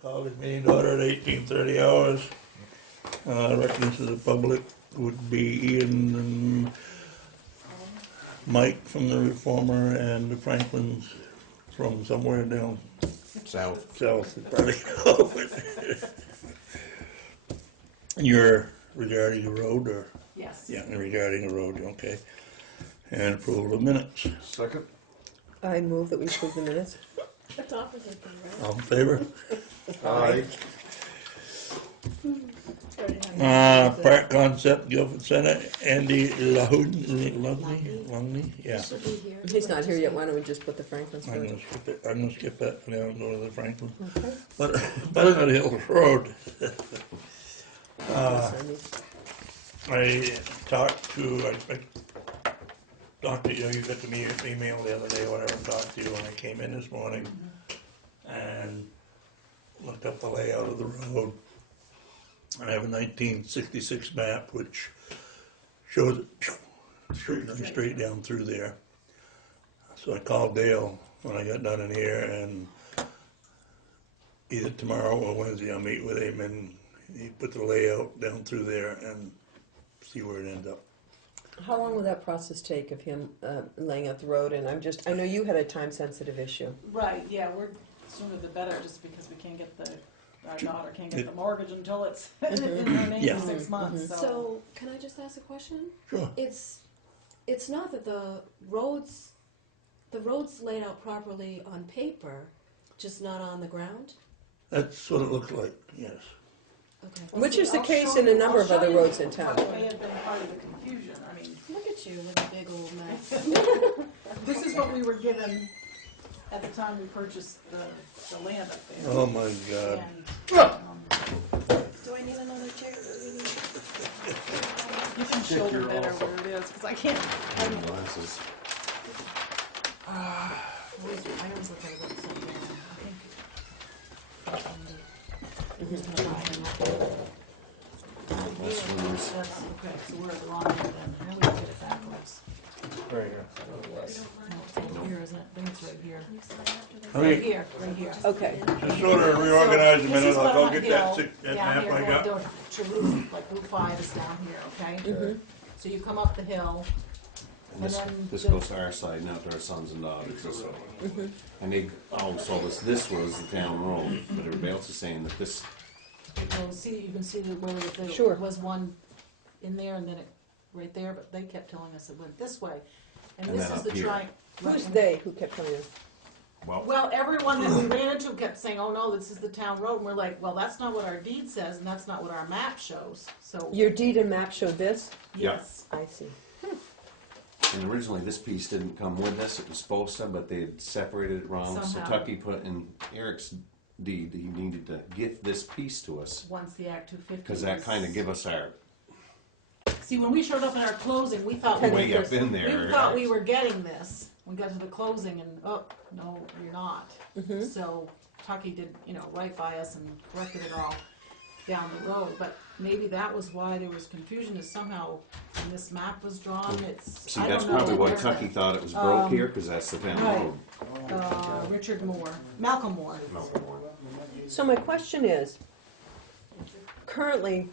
Call this meeting to order at 18:30 hours. I reckon this is the public would be Ian and Mike from the Reformer and the Franklins from somewhere down South. probably. You're regarding the road, or? Yes. Yeah, regarding the road, okay. And approval of minutes. Second. I move that we approve the minutes. That's opposite thing, right? All in favor? Aye. Park Concept, Guilford Senate, Andy Lungney, yeah. Should be here. He's not here yet, why don't we just put the Franklins I'm first? gonna skip it, I'm gonna skip that for now and go to the Franklin. Okay. But, Butternut Hills Road. I talked to, I talked to you, you got to me an email the other day, whatever, talked to you when I came in this morning and looked up the layout of the road. I have a 1966 map which shows it straight down through there. So I called Dale when I got done in here, and either tomorrow or Wednesday I'll meet with him and he put the layout down through there and see where it ends up. How long will that process take of him laying out the road? And I know you had a time-sensitive issue. Right, yeah, we're sooner the better, just because we can't get our daughter can't get the mortgage until it's in her name Yeah. for 6 months, so. So, can I just ask a question? Sure. It's not that the road's laid out properly on paper, just not on the ground? That's what it looks like, yes. Okay. Which is the I'll case show in a you- number I'll of show other you roads in town. What may have been part of the confusion, I mean, Look at you with a big old map. this is what we were given at the time we purchased the land up there. Oh my God. And, Do I need another chair? you can show them better where it is, because I can't. Glasses. Where's your irons look like it's upside down, I think. This one is That's, okay, so we're at the wrong end then. How do we get it backwards? right here. No, it's over here, isn't it? I think it's right here. I Right mean, here, right here. Okay. just sort of reorganize a This minute, is what I'll go I'm- get you that know, that down map here, I going got. down to Route, like Route 5 is down here, okay? So you come up the hill, And and then this the- goes to our side, not to our sons and daughters. This way. And they all told us this was the town road, but everybody else is saying that this. well, see, you can see where there Sure. was one in there and then it, right there, but they kept telling us it went this way. And And this then is up the here. tri. Who's they who kept telling us? Well, everyone that we ran into kept saying, oh no, this is the town road, and we're like, well, that's not what our deed says, and that's not what our map shows, so, Your deed and map showed this? Yeah. yes. I see. And originally this piece didn't come with this, it was supposed to, but they had separated it wrong. So Somehow. Tucky put in Eric's deed that he needed to gift this piece to us. Once the Act 250 Because that was- kind of give us our See, when we showed up at our closing, we thought we were way up in there. we thought we were getting this. We got to the closing and, oh, no, you're not. So Tucky did, right by us and corrected it all down the road. But maybe that was why there was confusion, is somehow when this map was drawn, it's, See, I that's don't know probably why where Tucky the- thought it was broke here, because that's the town right. road. Richard Moore, Malcolm Moore. So my question is, currently,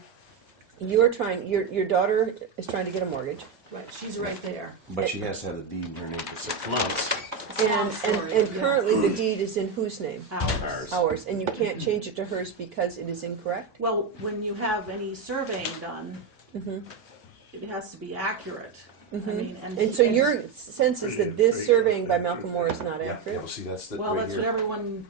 your daughter is trying to get a mortgage. Right, she's right there. But she has had a deed in her name for 6 months. It's a long And story, and yeah. currently the deed is in whose name? Ours. Ours. And you can't change it to hers because it is incorrect? Well, when you have any surveying done, it has to be accurate. I Mhm. mean, And so your sense is that this surveying by Malcolm Moore is not Yeah, accurate? well, see, that's the well, right that's what here. everyone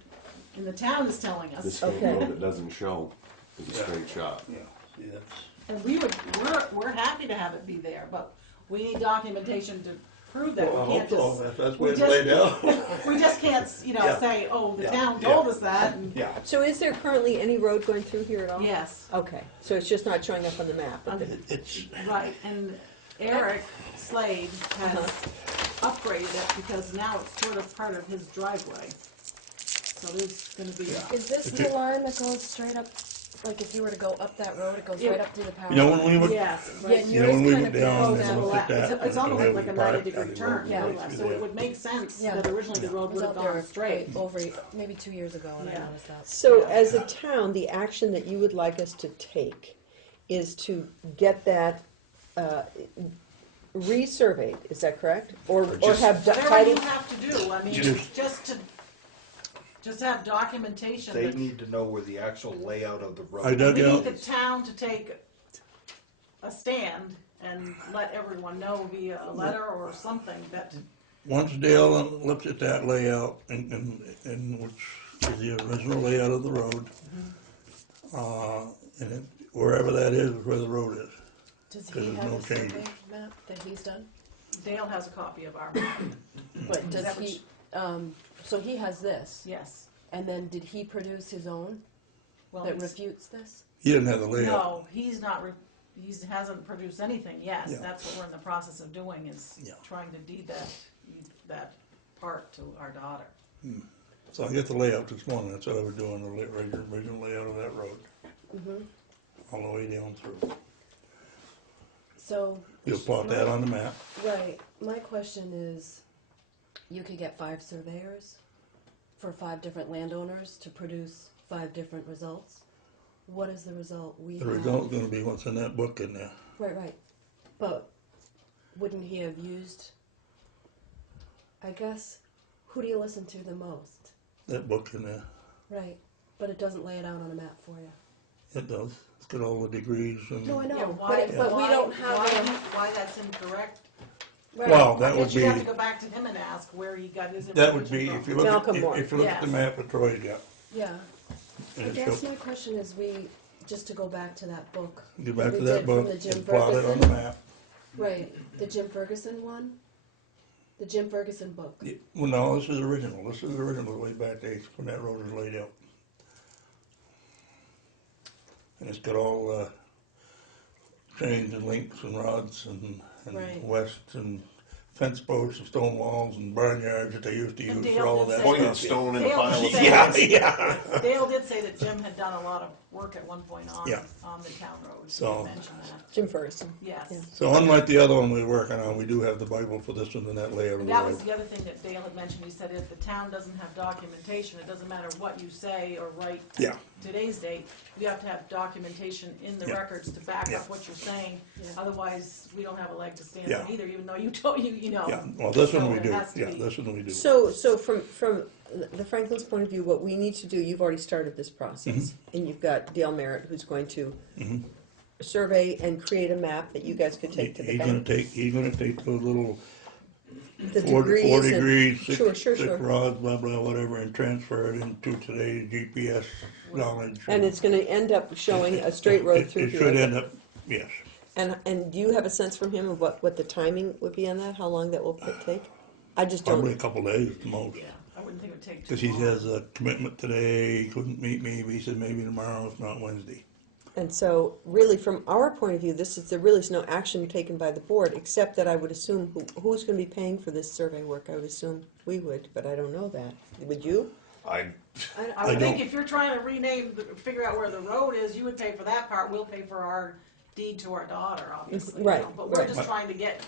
in the town is telling us. This state Okay. road that doesn't show is a Yeah. straight shot. Yeah, see, that's, And we're happy to have it be there, but we need documentation to prove that. well, I We can't hope so, just, that's we where it's just- laid out. we just can't, Yeah. say, oh, the Yeah, town yeah. told us that, and, Yeah, So is there currently any road going through here at all? yes, Okay, so it's just not showing up on the map? but the- it's, right, and Eric Slade has upgraded it because now it's sort of part of his driveway. So there's gonna be, Yeah. Is this the line that goes straight up, like if you were to go up that road, it goes Yeah. right up through the power you know, line? when we were, yes, Yeah, right. you know, when we yours went kinda down goes and down looked at that. It's almost and like a the way 90 we parked, degree turn, the Yeah. road yeah, through so it there. would make sense Yeah. that originally the road I was would have out there gone straight. over maybe 2 years ago and I Yeah. noticed that. So as a town, the action that you would like us to take is to get that resurveyed, is that correct? Or just- have Whatever title? you have to do, I mean, Just- just have documentation They that need to know where the actual layout of the road I dug we out- need the town to take a stand and let everyone know via a letter or something that, Once Dale looks at that layout, and which is the original layout of the road, and wherever that is where the road is. Does Because he there's have no a survey changes. map that he's done? Dale has a copy of our map, But does that he, so he has this, yes. and then did he produce his own Well, that he's- refutes this? He didn't have the layout. no, he's not, he hasn't produced anything yet. Yeah. That's what we're in the process of doing, is Yeah. trying to deed that part to our daughter. So I got the layout this morning, that's what I was doing, the original layout of that road, Mm-hmm. all the way down through. So, You'll plot that on the map. right, my question is, you could get 5 surveyors for 5 different landowners to produce 5 different results. What is the result we The have? result's gonna be what's in that book in there. Right. But wouldn't he have used, I guess, who do you listen to the most? That book in there. Right. But it doesn't lay it out on a map for you. It does. It's got all the degrees and. No, I know. Yeah, why, but we don't have why that's incorrect? Right. Well, I that would guess you be, have to go back to him and ask where he got his information that would be, from. if you look Malcolm at, Moore. if you look at the Yes. map that Troy's got, Yeah. I and it guess shows, my question is just to go back to that book. get back we to that did from book the Jim and plot it on Ferguson. the map. Right. The Jim Ferguson one? The Jim Ferguson book. Yeah, well, no, this is original. This is original way back days when that road was laid out. And it's got all chains and links and rods and Right. wests and fence posts and stone walls and barnyards that they used to And use Dale for all of did that say- Pointed stuff. stone in a Dale pile of said- Yeah, yeah. Dale did say that Jim had done a lot of work at one point Yeah. on the town road. So- He mentioned that. Jim Ferguson. Yes. Yeah. So unlike the other one we were working on, we do have the Bible for this one and that layout of And the that was road. the other thing that Dale had mentioned. He said if the town doesn't have documentation, it doesn't matter what you say or write Yeah. today's date, you have to have documentation in the Yeah. records to back Yeah. up what you're saying. Yeah. Otherwise, we don't have a leg to stand Yeah. on either, even though you told, you know. Yeah, well, this So one we it do. has to Yeah, be- this one we do. So from the Franklin's point of view, what we need to do, you've already started this process, and you've got Dale Merritt who's going to Mhm. survey and create a map that you guys could take to the bank. He's gonna take those little The 4 degrees and- degrees, Sure, sure. six rods, blah, blah, whatever, and transfer it into today's GPS knowledge. And it's gonna end up showing a straight road through It should here. end up, yes. And do you have a sense from him of what the timing would be on that, how long that will take? I just Probably a don't, couple days at the most. Yeah, I wouldn't think it would take too Because he long. has a commitment today, he couldn't meet me, but he said maybe tomorrow, if not Wednesday. and so really from our point of view, there really is no action taken by the board, except that I would assume, who's gonna be paying for this survey work? I would assume we would, but I don't know that. Would you? I I would think don't- if you're trying to figure out where the road is, you would pay for that part, we'll pay for our deed to our daughter, obviously. Right, you know, But we're right. just trying to get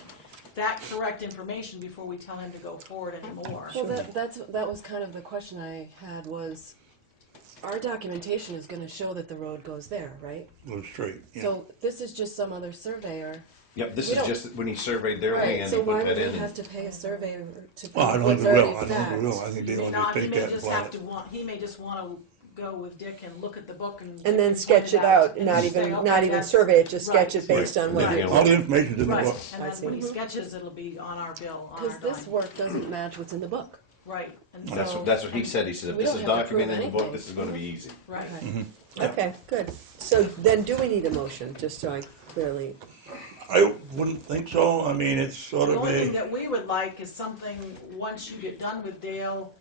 that correct information before we tell him to go forward anymore. Well, that was kind of the question I had was, our documentation is going to show that the road goes there, right? Go straight, yeah. So this is just some other surveyor. Yep, this We is don't- just when he surveyed their Right, land, so he why put would that we in. have to pay a surveyor to Well, I prove don't think what's we already will, I don't think we will. fact? I think He they'll may just not, he take may that and just plot have it. to he may just want to go with Dick and look at the book and. And then point sketch it out, and not say, even, okay, not even that's- survey it, just sketch right. it based on what Right. you're. All the information's in the Right, book. and I then when he see. sketches, it'll be on our bill, on our Because this dime. work doesn't match what's in the book. Right, and Well, so. that's what he said. He said, if We this don't is have to prove documented in the book, anything. this is gonna be easy. Right. Okay. Yeah. Okay, good. So then do we need a motion, just so I clearly, I wouldn't think so. I mean, it's sort The of only thing a, that we would like is something, once you get done with Dale.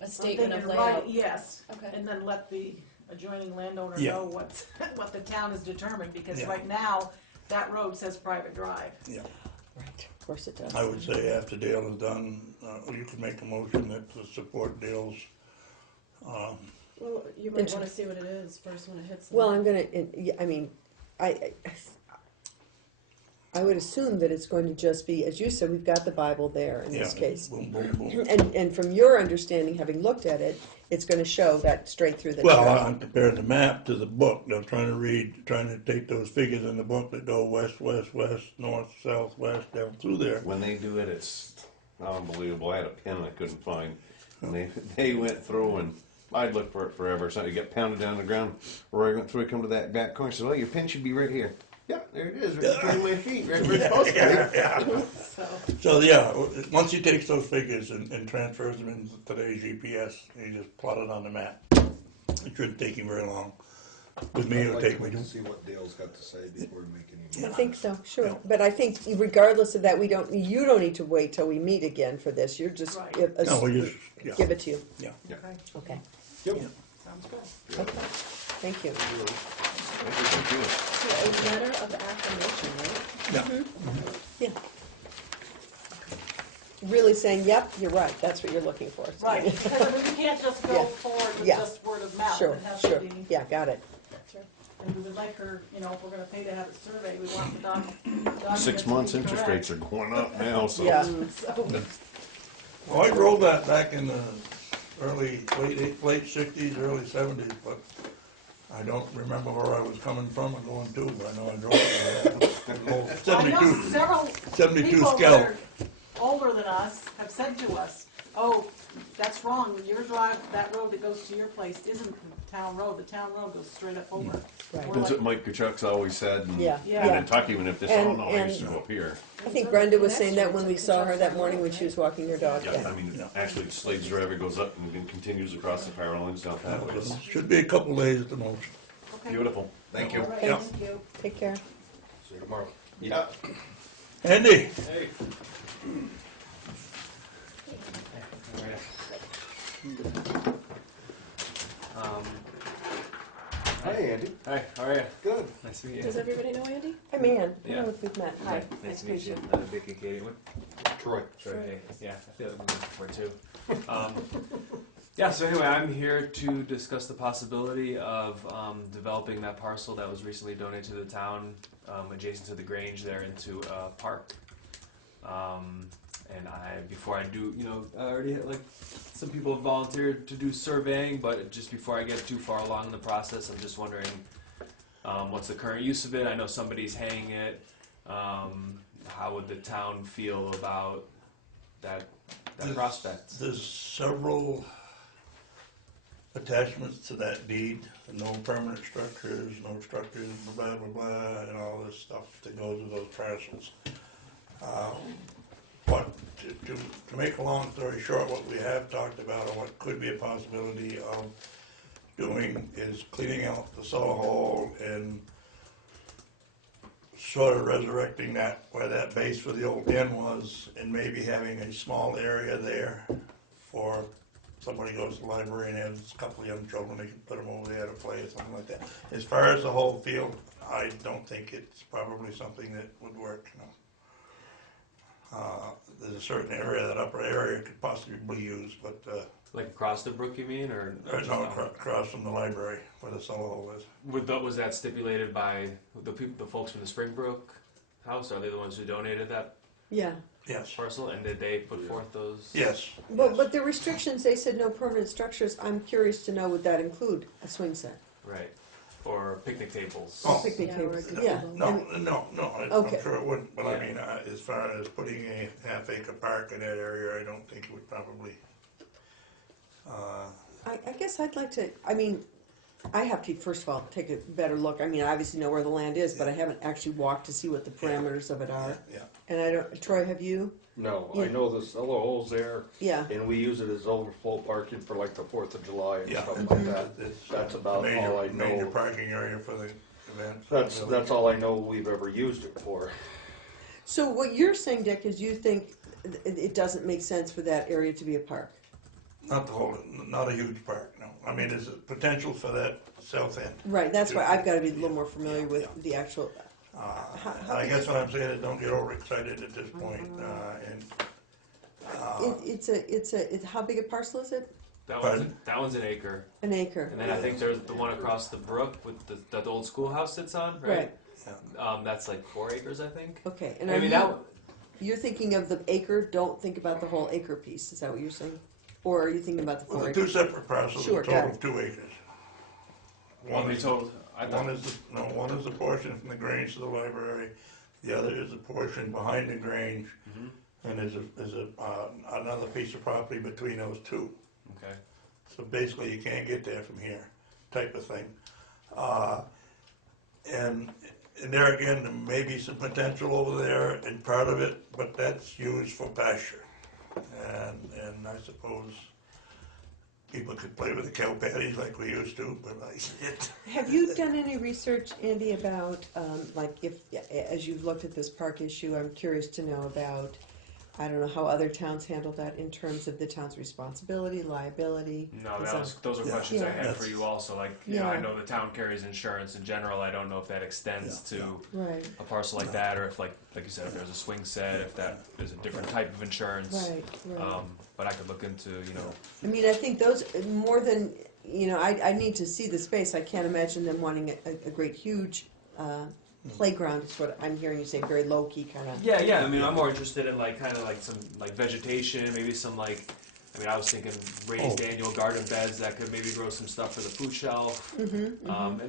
A statement of something in writing, layout. yes, Okay. and then let the adjoining landowner Yeah. know what, what the town has determined, because Yeah. right now, that road says private drive. yeah. right, of course it does. I would say after Dale is done, you could make a motion that to support Dale's, Well, you might might wanna want to see what it is first when it hits. Well, I'm gonna, I mean, I would assume that it's going to just be, as you said, we've got the Bible there in yeah. this case. Boom, boom, boom. And from your understanding, having looked at it, it's gonna show that straight through the Well, trail. I'm comparing the map to the book. I'm trying to read, trying to take those figures in the book that go west, west, west, north, south, west, down through there. When they do it, it's unbelievable. I had a pen I couldn't find. And they went through and I'd look for it forever. So you get pounded down the ground. Roy went through, he come to that back corner. Said, well, your pen should be right here. Yeah, there it is, right between my feet, right where it's supposed to Yeah, be. yeah. So, So, yeah, once he takes those figures and transfers them into today's GPS, he just plot it on the map. It shouldn't take him very long. With me, I'd it'll like take to me wait to. to see what Dale's got to say before we make any. I think so, sure. Yeah. But I think regardless of that, you don't need to wait till we meet again for this. You're just, Right. No, we just, yeah, give it to you. yeah. okay, Okay, Yep. sounds good. okay. Thank you. Thank you. So a letter of affirmation, right? Yeah. Yeah. Really saying, yep, you're right, that's what you're looking for. Right, because I mean, we can't just Yeah. go forward with Yeah. just word of mouth. Sure, It has sure. to be, Yeah, got it. and we would like her, you know, if we're gonna pay to have it surveyed, we want the document. 6 months interest rates are going up now, so. Yeah. Well, I rolled that back in the late sixties, early seventies, but I don't remember where I was coming from and going to, but I know I drove it. I know 72, several 72 people Scout. that are older than us have said to us, oh, that's wrong, your drive, that road that goes to your place isn't the town road, the town road goes straight up over. Right. We're That's like, what Mike Kachuk's always said. And Yeah, in yeah. Kentucky, when if this And- all know, I used to and- go up here. I think Brenda was saying that when we saw her that morning when she was walking her dog. Yeah, I mean, actually, Slade's driveway goes up and then continues across the power lines down that way. It's Should be a couple days at the most. okay. beautiful. Thank you. All right, Yeah. thank you. Take care. See you tomorrow. Yeah. Andy, Hey. Hi, Andy. Hi, how are you? Good. Nice to meet you. Does everybody know Andy? Hi, man. I don't Yeah. know if we've met. Hi. Nice to meet you. Vic and Katie. What? Troy. Sure. Hey. Yeah, I feel like we've met before too. Yeah, so anyway, I'm here to discuss the possibility of developing that parcel that was recently donated to the town adjacent to the Grange there into a park. And before I do, I already had, some people have volunteered to do surveying, but just before I get too far along in the process, I'm just wondering what's the current use of it. I know somebody's hanging it. How would the town feel about that prospect? there's several attachments to that deed, no permanent structures, blah, blah, blah, and all this stuff that goes with those parcels. But to make a long story short, what we have talked about, or what could be a possibility of doing, is cleaning out the cellar hole and sort of resurrecting that, where that base for the old inn was, and maybe having a small area there for somebody goes to the library and has a couple of young children, they can put them over there to play or something like that. As far as the whole field, I don't think it's probably something that would work, There's a certain area, that upper area could possibly be used, but, Like across the brook, you mean, or no, across from the library where the cellar hole is. was that stipulated by the folks from the Springbrook house? Are they the ones who donated that Yeah. Yes, parcel, and did they put forth those? yes. But the restrictions, they said no permanent structures. I'm curious to know, would that include a swing set? Right, or picnic tables. Oh. Picnic Yeah, or a tables? gazebo. Yeah. No, I'm Okay. sure it wouldn't, but I Yeah. mean, as far as putting a half-acre park in that area, I don't think it would probably I guess I'd like to, I mean, I have to, first of all, take a better look. I mean, I obviously know where the land is, but I haven't actually walked to see what the parameters of it are. Yeah. And I don't, Troy, have you? No, Yeah. I know the cellar hole's there, Yeah. and we use it as overflow parking for like the 4th of July and Yeah. stuff like that. It's That's a about all I major know. parking area for the events. That's all I know we've ever used it for. So what you're saying, Dick, is you think it doesn't make sense for that area to be a park? Not the whole, not a huge park, no. I mean, there's a potential for that south end. Right, that's why I've got to be a little more familiar with the actual, I guess what I'm saying is don't get overexcited at this point, and, it's how big a parcel is it? That one's an acre. An acre. And then I think there's the one across the brook with that the old schoolhouse sits on, right? That's like 4 acres, I think. Okay, and I are mean, you're thinking of the acre, don't think about the whole acre piece, is that what you're saying? Or are you thinking about the well, 4 the two acres? separate parcels, a Sure, total got of 2 acres. one we told. I thought One is the portion from the Grange to the library, the other is the portion behind the Grange, and there's another piece of property between those two. okay. So basically, you can't get there from here, type of thing. And there again, there may be some potential over there in part of it, but that's used for pasture. And I suppose people could play with the cow patties like we used to, but Have you done any research, Andy, about, like, if, as you've looked at this park issue, I'm curious to know about, I don't know how other towns handle that in terms of the town's responsibility, liability? No, Is those are questions I Yeah. had for you also. Like, you know, Yeah. I know the town carries insurance in general. I don't know if that extends to Right, a parcel like that, or if, like you said, if there's a swing set, if that is a different type of insurance. right. But I could look into, you know. I mean, I think those, more than, you know, I need to see the space. I can't imagine them wanting a great, huge playground, is what I'm hearing you say, very low-key kind of. Yeah. I mean, I'm more interested in like kind of like some like vegetation, maybe some like. I mean, I was thinking raised annual garden beds that could maybe grow some stuff for the food shelf. And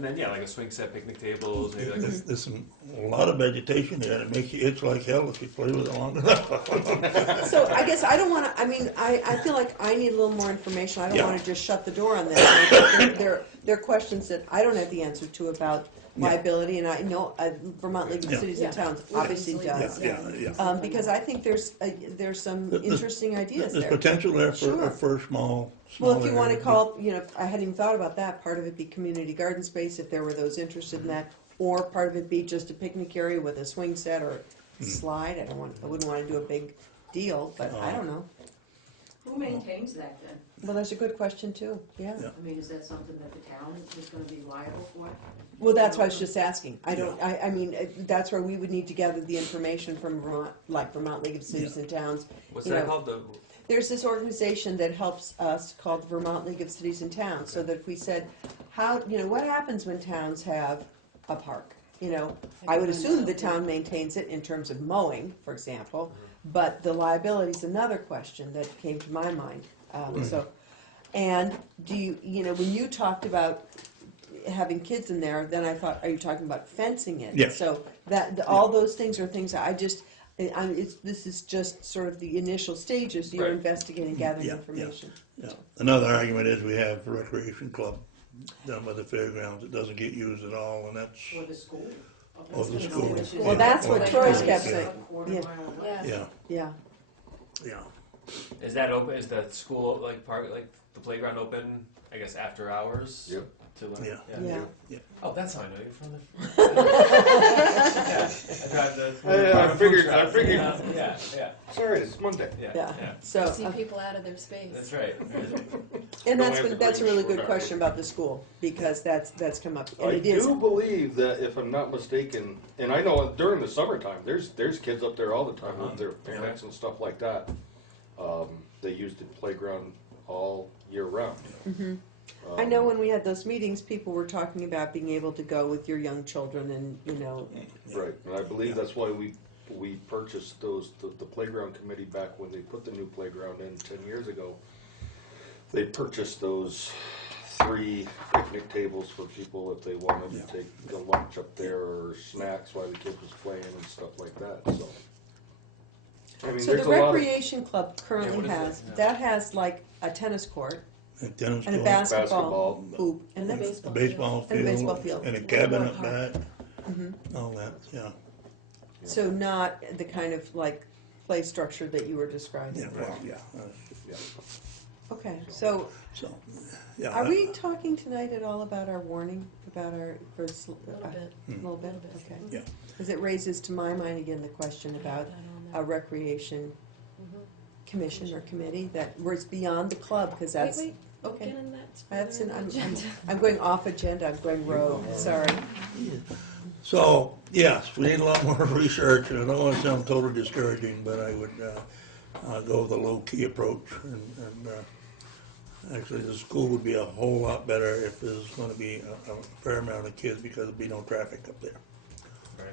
then like a swing set, picnic tables, maybe like there's a lot of vegetation there, and it makes you itch like hell if you play with it long enough. So I guess I don't want to, I mean, I feel like I need a little more information. I don't Yeah. want to just shut the door on that. There are questions that I don't have the answer to about liability, and I know Vermont League of Yeah. Cities and Towns obviously does. Yeah. Because I think there's some interesting ideas There's there. potential there Sure. for a small Well, if you want to area. call, you know, I hadn't even thought about that, part of it be community garden space, if there were those interested in that, or part of it be just a picnic area with a swing set or slide. I wouldn't want to do a big deal, but I don't know. Who maintains that then? Well, that's a good question too, yeah. Yeah. I mean, is that something that the town is gonna be liable for? Well, that's why I was just asking. I mean, that's where we would need to gather the information from Vermont, like Vermont League of Cities and Towns. what's You that know, called? There's this organization that helps us called the Vermont League of Cities and Towns, so that if we said, what happens when towns have a park? You know, I would assume the town maintains it in terms of mowing, for example, but the liability is another question that came to my mind. So, and do you, when you talked about having kids in there, then I thought, are you talking about fencing it? Yes. So all those things are things this is just sort of the initial stages. You're Right. investigating, gathering Yeah, information. Yeah. Another argument is we have a recreation club down by the fairgrounds. It doesn't get used at all, and that's, Or the school? Or the school. Well, that's what Yeah. Troy's kept Yeah. saying. A quarter Yeah. mile away. Yeah. Yeah. yeah. Is that open? Is that school like park like the playground open? I guess after hours. Yep. To learn? Yeah. Yeah. Oh, that's how I know you're from the. Yeah, I drive the. I figured. Yeah. Sorry, it's Monday. Yeah. So, See people out of their space. That's right. and Don't have to that's a bring really a good short question about the school, because that's come up, and I it is. do believe that, if I'm not mistaken, and I know during the summertime, there's kids up there all the time with their parents and stuff like that. They use the playground all year round. I know when we had those meetings, people were talking about being able to go with your young children, and Right, and I believe that's why we purchased the playground committee back when they put the new playground in 10 years ago. They purchased those 3 picnic tables for people if they wanted to take the lunch up there, or snacks while the kid was playing and stuff like that, so. I mean, So there's the a lot of, recreation club currently what is has, it? Yeah. that has like a tennis court, a tennis And a court, basketball hoop, And the and baseball. a baseball And a baseball field, field. and a cabin One up park. back, all that, yeah. so not the kind of like play structure that you were describing. Yeah, well, yeah, Okay, so so, yeah. are we talking tonight at all about our warning, about our, A little bit. a little bit, Little bit. okay. Yeah. Because it raises to my mind again the question about That on a there. recreation Mhm. commission or committee that, where it's beyond the club, because that's, Wait, okay. again, that's That's, further in I'm the agenda. I'm going off agenda, I'm going rogue, sorry. So, yes, we need a lot more research, and I don't want to sound totally discouraging, but I would go with a low-key approach, and actually, the school would be a whole lot better if there's going to be a fair amount of kids, because there'd be no traffic up there. Right.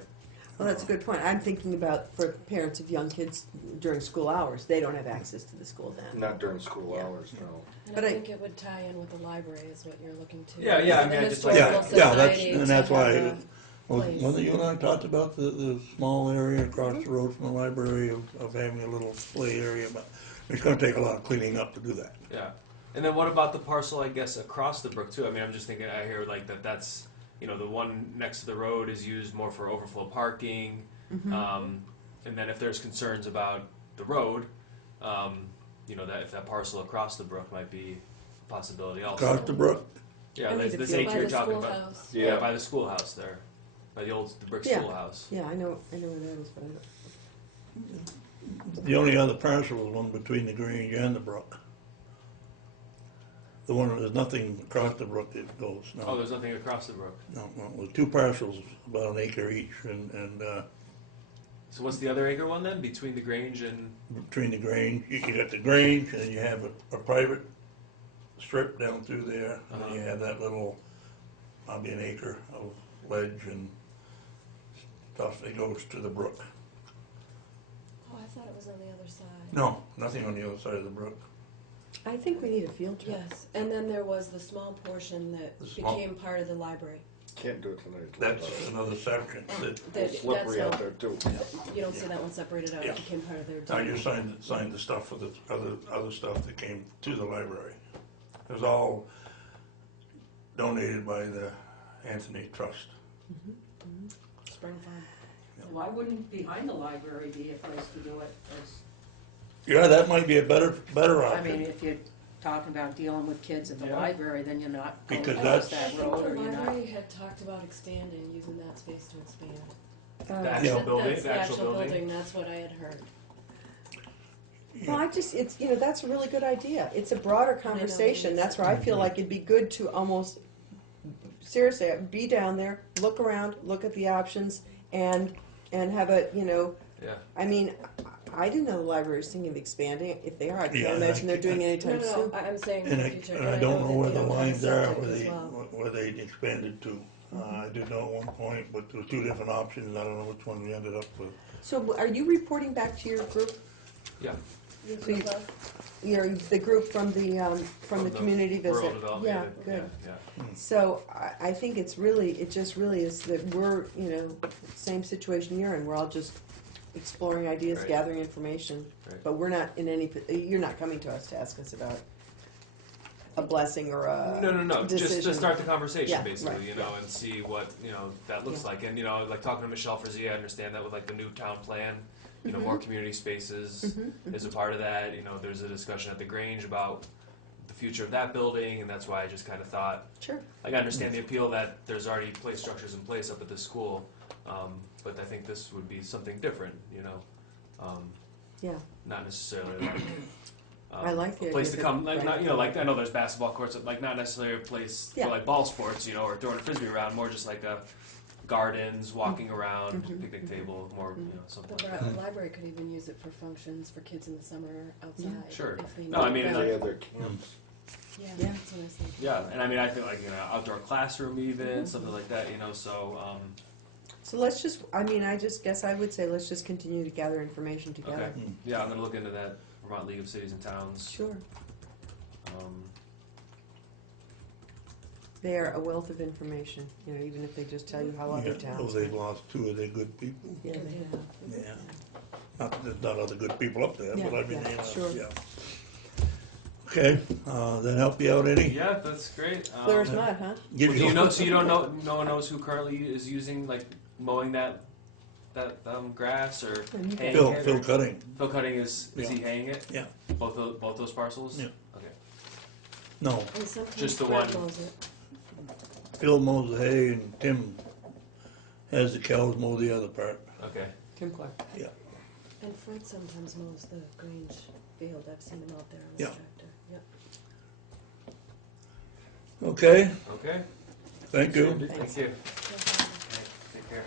Well, that's a good point. I'm thinking about for parents of young kids during school hours, they don't have access to the school then. Not during school Yeah. hours, no. And But I I- think it would tie in with the library is what you're looking to. Yeah, yeah, I The mean, I just historical like- Yeah, that's, society and to that's have why, a place. wasn't you and I talked about the small area across the road from the library of having a little play area, but it's gonna take a lot of cleaning up to do that. Yeah. And then what about the parcel, I guess, across the brook too? I mean, I'm just thinking, I hear like that's, you know, the one next to the road is used more for overflow parking. And then if there's concerns about the road, you know, that if that parcel across the brook might be a possibility also. Across the brook, Yeah, I need this to this feel- acre By you're the talking about. schoolhouse. Yeah, by the schoolhouse there, by the brick Yeah. schoolhouse. Yeah, I know where that is, but I don't. the only other parcel is one between the Grange and the brook. The one, there's nothing across the brook that goes, no. Oh, there's nothing across the brook. No, there's two parcels, about an acre each, and So what's the other acre one then, between the Grange and? between the Grange, you got the Grange, and then you have a private strip down through there, and then you have that little, probably an acre of ledge and stuff that goes to the brook. Oh, I thought it was on the other side. No, nothing on the other side of the brook. I think we need a field trip. Yes, and then there was the small portion that The small- became part of the library. Can't do it tonight. That's another section. That, It's slippery out not, there too. you don't see that one separated out, Yeah. it became part of their. I just signed the stuff for the other stuff that came to the library. It was all donated by the Anthony Trust. Spring Farm. Why wouldn't behind the library be a place to do it? Yeah, that might be a better I option. mean, if you're talking about dealing with kids at the Yeah. library, then you're not going Because across that's- I that think road, the or you're not. library had talked about expanding, using that space to expand. The Uh, actual That- building, That's the actual building? that's what I had heard. Well, it's, that's a really good idea. It's a broader conversation. That's where I feel like it'd be good to almost, seriously, be down there, look around, look at the options, and have a, Yeah. I mean, I didn't know the library was thinking of expanding. If they are, I Yeah, can't imagine they're doing it anytime No, soon. I'm saying in And the I, future. and I don't know where that the you have lines are, septic where as they, well. where they expanded to. I did know at one point, but there were two different options. I don't know which one we ended up with. So are you reporting back to your group? Yeah. So the group from the community Rural visit? development, Yeah, good. Yeah. So I think it just really is that we're, same situation you're in. We're all just exploring ideas, Right. gathering information. Right. But we're not you're not coming to us to ask us about a blessing or a No. Just decision. to start the conversation, Yeah, basically, right, and see what that looks Yeah. like, and like talking to Michelle Frizzy, I understand that with like the new town plan, more community spaces is a part of that. There's a discussion at the Grange about the future of that building, and that's why I just kind of thought, Sure. like, I understand the appeal that there's already play structures in place up at the school, but I think this would be something different, Yeah. not necessarily like. I like the a place idea to that- come, like, not, like I know there's basketball courts, like not necessarily a place Yeah. for like ball sports, or throwing a frisbee around, more just like a gardens, walking around, picnic table, more, something The like that. library could even use it for functions for kids in the summer outside. Sure. If they No, I need mean, that. like- They have their camps. Yeah, Yeah. that's what I was thinking. Yeah, and I mean, I feel like outdoor classroom even something like that, so So let's just, I just guess I would say let's just continue to gather information okay, together. yeah, I'm gonna look into that Vermont League of Cities and Towns. Sure. Um, They're a wealth of information, even if they just tell you how other Yeah, towns. they've lost two of their good people. Yeah, they have. Yeah. Not that there's not other good people up there, but I mean, Yeah, sure. yeah. Okay, that help you out any? Yeah, that's great. Clear as mud, huh? Give Do you know? So you don't know? No one knows who currently is using like mowing that grass or haying Phil, it? Phil or- Cutting, Phil Cutting is Yeah. he haying it? yeah, Both those parcels? Yeah. Okay. no, And sometimes Just the Fred one. mows it. Phil mows the hay and Tim has the cows mow the other part, Okay. Tim Clark. yeah. And Fred sometimes mows the Grange field. I've seen him out there on the Yeah. tractor. Yep. Okay, Okay. thank you. Thank you. Take care.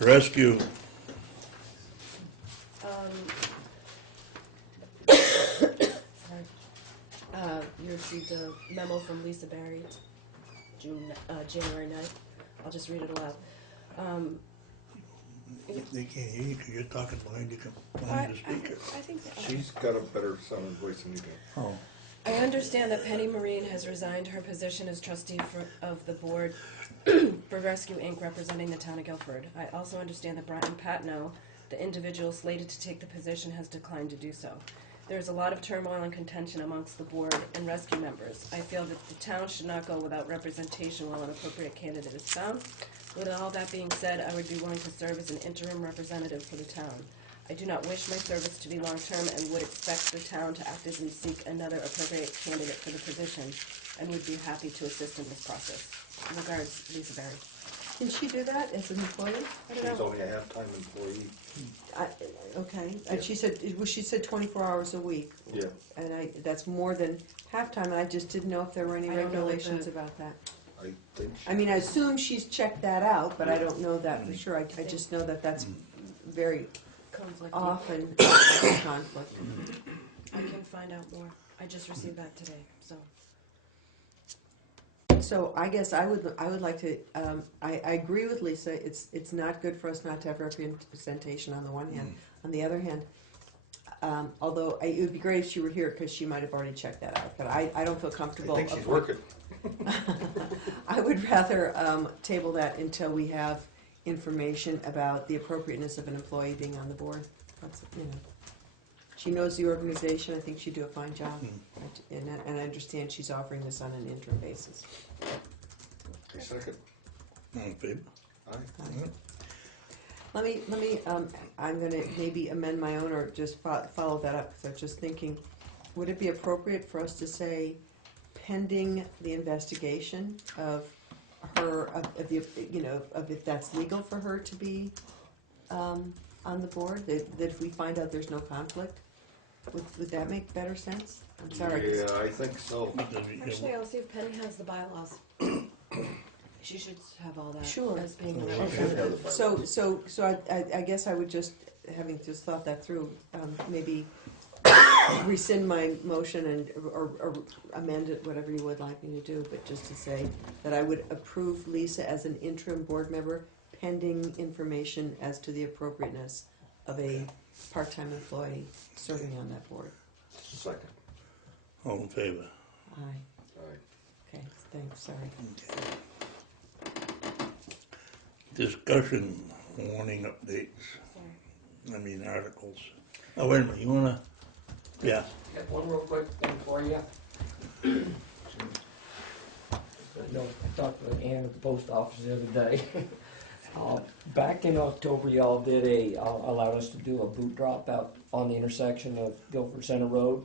Rescue, Sorry. You received a memo from Lisa Barry, January 9th. I'll just read it aloud. they can't hear you because you're talking behind the speaker. I think that, She's got a better sounding voice than you do. Oh, I understand that Penny Marine has resigned her position as trustee of the board for Rescue Inc. representing the town of Guilford. I also understand that Brian Patno, the individual slated to take the position, has declined to do so. There is a lot of turmoil and contention amongst the board and rescue members. I feel that the town should not go without representation while an appropriate candidate is found. With all that being said, I would be willing to serve as an interim representative for the town. I do not wish my service to be long-term and would expect the town to actively seek another appropriate candidate for the position and would be happy to assist in this process. Regards, Lisa Barry. Can she do that as an employee? I don't She's know. only a half-time employee. Okay, and she said 24 hours a week, Yeah. and that's more than halftime, and I just didn't know if there were any I don't know what regulations the- about that. I think she. I mean, I assume she's checked that out, but I don't know that for sure. I just know that that's very Conflict. often a conflict. I can find out more. I just received that today, so. So I guess I would like to, I agree with Lisa, it's not good for us not to have representation on the one hand. On the other hand, although it would be great if she were here, because she might have already checked that out, but I don't feel I comfortable. think she's working. I would rather table that until we have information about the appropriateness of an employee being on the board. That's, she knows the organization, I think she'd do a fine job. And I understand she's offering this on an interim basis. A second. all in favor? Aye. Let me, I'm gonna maybe amend my own or just follow that up, because I was just thinking, would it be appropriate for us to say pending the investigation of her, of if that's legal for her to be, on the board, that if we find out there's no conflict? Would that make better sense? I'm sorry. Yeah, I think so. Actually, I'll see if Penny has the bylaws. She should have all that. Sure. As being the Okay. representative. So I guess I would just, having just thought that through, maybe rescind my motion and, or amend it, whatever you would like me to do, but just to say that I would approve Lisa as an interim board member pending information as to the appropriateness of a part-time employee serving on that board. Second. All in favor? Aye. Aye. Okay, thanks, sorry. Discussion, warning updates, articles. Oh, wait a minute, you wanna, yeah, Got one real quick thing for you. I talked with Ann at the post office the other day. Back in October, y'all allowed us to do a boot drop out on the intersection of Guilford Center Road.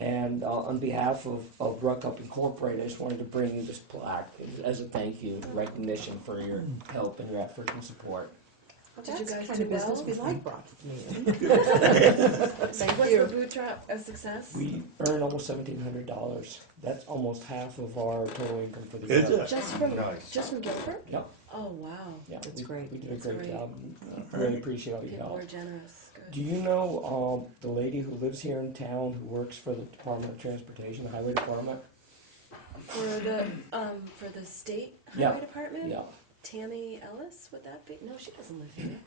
And on behalf of Ruck Up Incorporated, I just wanted to bring you this plaque as a thank you, recognition for your help and your effort and support. Did you guys That's do the kind of business well? we like, Brock. Thank Was you. the Was the boot drop a success? We earned almost $1,700. That's almost half of our total income for the Is year. it? Nice. From Guilford? Yep. Oh, wow. Yeah, That's we, great. We did a That's great great. job. Really appreciate all your People help. were generous. Good. Do you know the lady who lives here in town who works for the Department of Transportation, the Highway Department? For the state Yeah. highway department? Yeah. Tammy Ellis, would that be? No, she doesn't live here.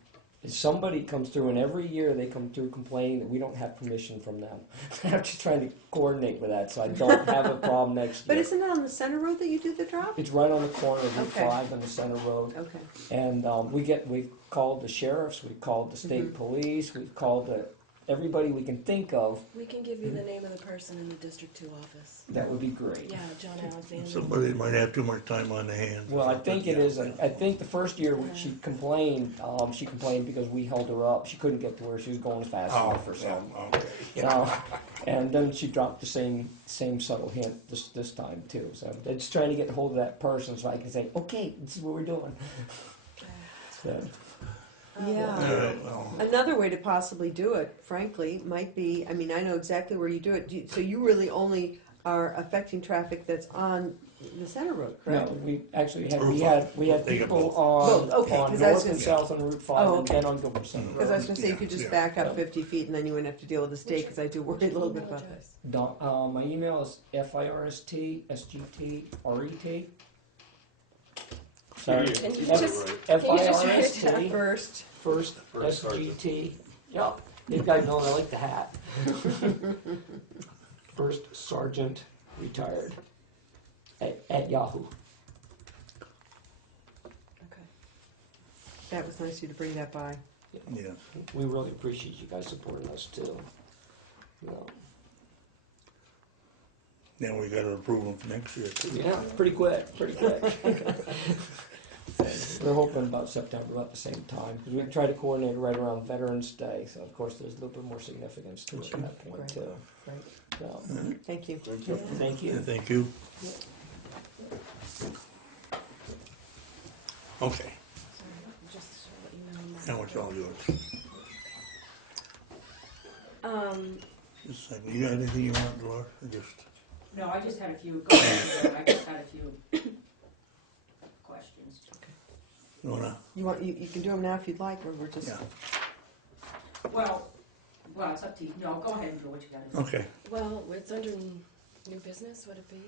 Somebody comes through, and every year they come through complaining that we don't have permission from them. I'm just trying to coordinate with that, so I don't have a problem next But year. isn't it on the center road that you do the drop? It's right on the corner of Route Okay. 5 and the Center Road. Okay. And we've called the sheriffs, we've called the state police, we've called the everybody we can think of, We can give you the name of the person in the District 2 office. that would be great. Yeah, John Alexander. Somebody might have too much time on their hands. Well, I think it is, I think the first year she complained because we held her up. She couldn't get to where she was going fast Oh, enough or something. okay. And then she dropped the same subtle hint this time too. So they're just trying to get hold of that person so I can say, okay, this is what we're doing. So, Yeah. All right, well, Another way to possibly do it, frankly, might be, I mean, I know exactly where you do it. So you really only are affecting traffic that's on the center road, no, correct? we actually had, Route we had They got people both. on, Both, okay, on 'cause I was north and gonna- south on Route 5 Oh, and okay. then on Guilford Center Because I was Road. gonna say, you could just Yeah. back up 50 feet and then you wouldn't have to deal with the state, because I do worry a little bit about that. My email is FIRST Sorry. And you That's just, right. can you just write it FIRST down? First, First First Sergeant. SGT. Yep. You guys know I like the hat. First Sergeant retired at Yahoo. Okay. that was nice of you to bring that by. yeah. We really appreciate you guys supporting us too. Yeah, Now we gotta approve them for next year too. yeah, pretty quick. We're hoping about September, about the same time, because we try to coordinate right around Veterans Day. So of course there's a little bit more significance to it at that point Right. too. Right. So, Thank you. Thank you. thank Yeah, you. thank you. Okay, Just let you know. now it's all yours. Just a second, you got anything you want, Laura? Or just, No, I just had a few, go ahead, Joe. I just had a few questions. you wanna, You can do them now if you'd like, or we're just. yeah, Well, it's up to you. No, go ahead and do what you gotta do. okay. Well, it's under new business, would it be?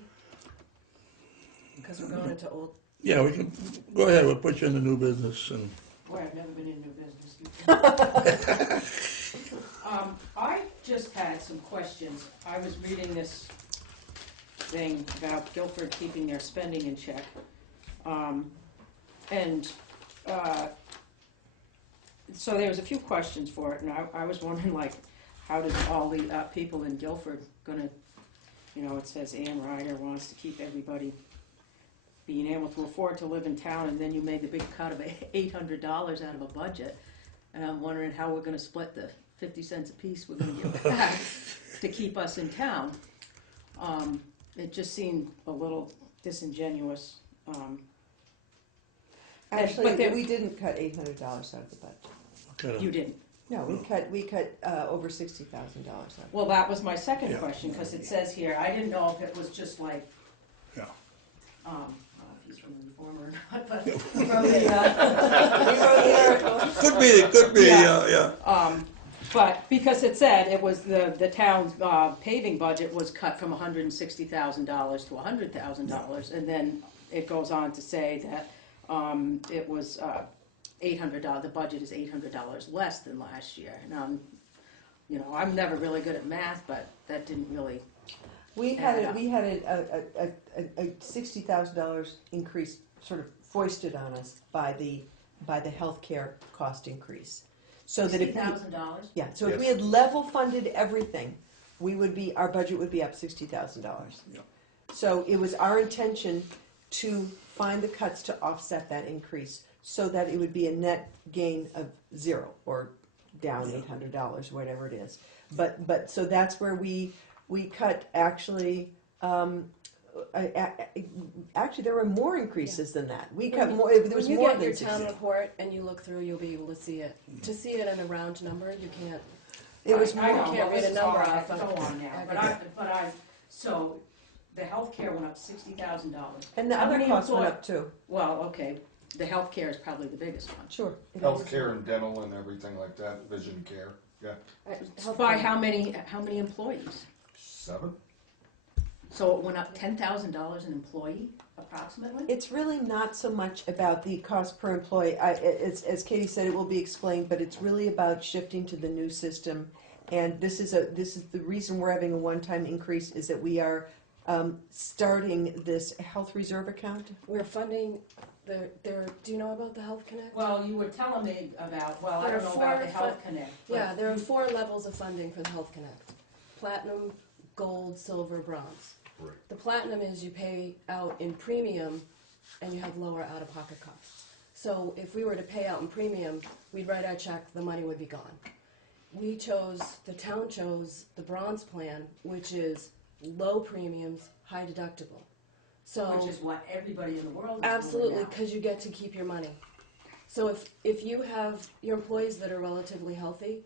Because we're going into old. Yeah, we can, go ahead, we'll put you in the new business and, Boy, I've never been in new business. I just had some questions. I was reading this thing about Guilford keeping their spending in check. So there was a few questions for it, and I was wondering, like, how does all the people in Guilford gonna, it says Ann Ryder wants to keep everybody being able to afford to live in town, and then you made the big cut of $800 out of a budget. And I'm wondering how we're gonna split the 50 cents a piece we're gonna give back to keep us in town. It just seemed a little disingenuous. Actually, but there- we didn't cut $800 out of the budget. okay. You didn't. No, we cut over $60,000 out. Well, that was my second Yeah. question, because it says here, I didn't know if it was just like, Yeah. I don't know if he's from the Reformer or not, but, We wrote the article. Could be, Yeah. yeah. but because it said it was the town's paving budget was cut from $160,000 to $100,000, and then it goes on to say that it was $800. The budget is $800 less than last year. Now, I'm never really good at math, but that didn't really. We had a $60,000 increase sort of foisted on us by the healthcare cost increase. So that if we, $60,000. yeah, so if we Yes. had level funded everything, our budget would be up $60,000. Yeah. So it was our intention to find the cuts to offset that increase, so that it would be a net gain of zero, or down $800, whatever it is. But so that's where we cut actually. Actually, there were more increases than that. We cut more. There was When you more get than your 60. town report and you look through, you'll be able to see it. To see it in a round number, you can't. It was I more. know, can't well, read this a is all number I off have to of go on now, so the healthcare went up $60,000. And the How other many costs went employ- up too. Well, okay, the healthcare is probably the biggest one. Sure. it is. Healthcare and dental and everything like that, vision care, yeah. By how many employees? 7? So it went up $10,000 an employee, approximately? It's really not so much about the cost per employee. As Katie said, it will be explained, but it's really about shifting to the new system. And this is the reason we're having a one-time increase, is that we are starting this health reserve account. We're funding Do you know about the Health Connect? Well, you were telling me about, well, I There don't are know about the four Health Connect. but Yeah, there are 4 levels of funding for the Health Connect. Platinum, gold, silver, bronze. Right. The platinum is you pay out in premium and you have lower out-of-pocket costs. So if we were to pay out in premium, we'd write our check, the money would be gone. The town chose the bronze plan, which is low premiums, high deductible. So Which is what everybody in the world is absolutely, doing now. because you get to keep your money. So if you have your employees that are relatively healthy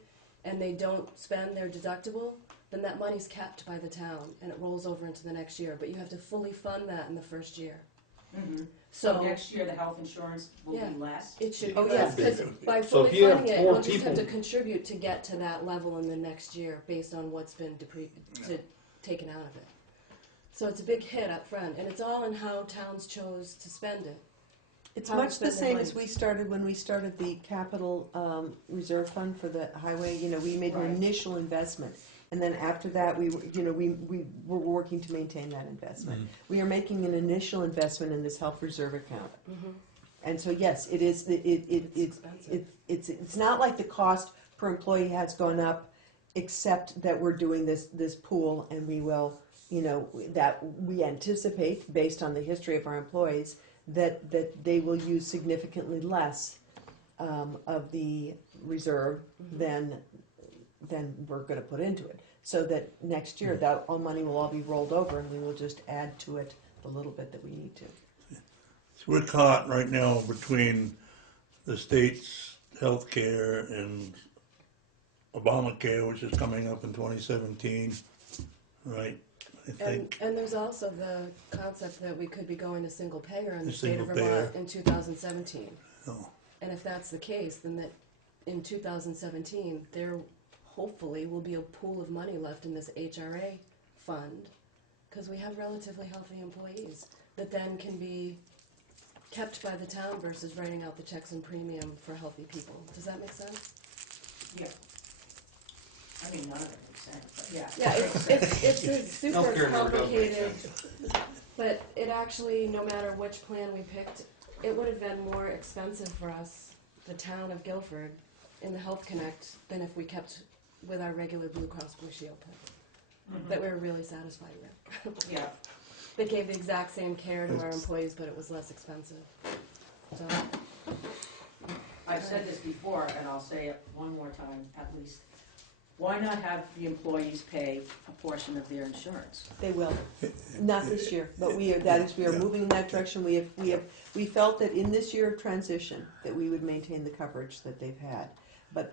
and they don't spend their deductible, then that money's kept by the town and it rolls over into the next year. But you have to fully fund that in the first year. Mhm. So So next year, the health insurance will Yeah. be less? it should, Oh, yes, yeah. because by So fully if you have funding it, more you'll just have to people- contribute to get to that level in the next year based on what's been taken out of it. So it's a big hit up front, and it's all in how towns chose to spend it. It's How to much the spend their same as money. we started when we started the capital reserve fund for the highway. You know, we made an Right. initial investment, and then after that, we were working to maintain that investment. We are making an initial investment in this health reserve account, and so yes, it is. expensive. It's not like the cost per employee has gone up, except that we're doing this pool, and we will. You know, that we anticipate, based on the history of our employees, that they will use significantly less of the reserve than we're going to put into it. So that next year, that all money will all be rolled over, and we will just add to it the little bit that we need to. So we're caught right now between the state's health care and Obamacare, which is coming up in 2017, right? I think. And there's also the concept that we could be going to single payer in the The state of single Vermont payer. in 2017. Oh. And if that's the case, then that in 2017, there hopefully will be a pool of money left in this HRA fund, because we have relatively healthy employees that then can be kept by the town versus writing out the checks and premium for healthy people. Does that make sense? Yeah. I mean, none of it makes sense, but yeah. Yeah, it's a super Healthcare never does make complicated, but it actually, no matter which plan we picked, it would have been more expensive for us, the town of Guilford, in the Health Connect than if we kept with our regular Blue Cross Blue Shield plan that we were really satisfied with. Yeah. They gave the exact same care to our employees, but it was less expensive. So, I've said this before, and I'll say it one more time at least. Why not have the employees pay a portion of their insurance? They will, not this year, but we are moving in that direction. We felt that in this year of transition, that we would maintain the coverage that they've had. But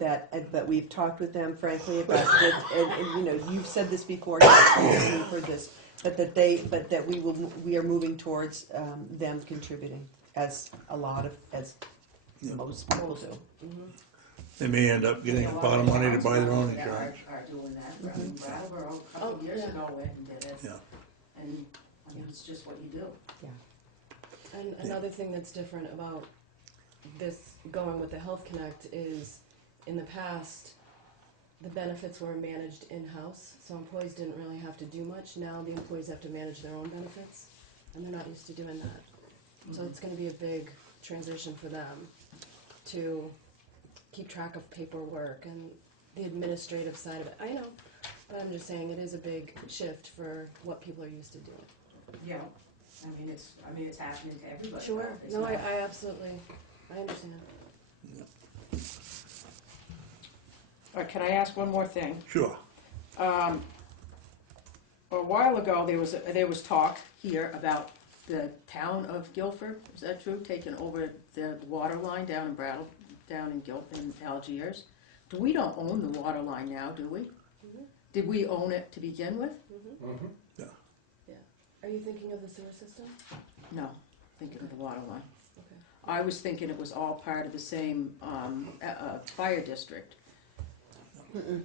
we've talked with them frankly about it, and you know, you've said this before, and you've heard this, but that we are moving towards them contributing as most people do. They may end up getting a pot of money to buy their own insurance. Are doing that. I mean, Brattleboro a couple of years ago went and did it. Yeah. And, I mean, it's just what you do. and another thing that's different about this going with the Health Connect is, in the past, the benefits were managed in-house, so employees didn't really have to do much. Now the employees have to manage their own benefits, and they're not used to doing that. So it's going to be a big transition for them to keep track of paperwork and the administrative side of it. I know, but I'm just saying it is a big shift for what people are used to doing. Yeah. I mean, it's happening to everybody. Sure. It's No, not- I absolutely, I understand. All right, can I ask one more thing? Sure. A while ago, there was talk here about the town of Guilford, is that true, taking over the water line down in Algiers? We don't own the water line now, do we? Did we own it to begin with? Are you thinking of the sewer system? No, thinking of the water line. Okay. I was thinking it was all part of the same fire district. The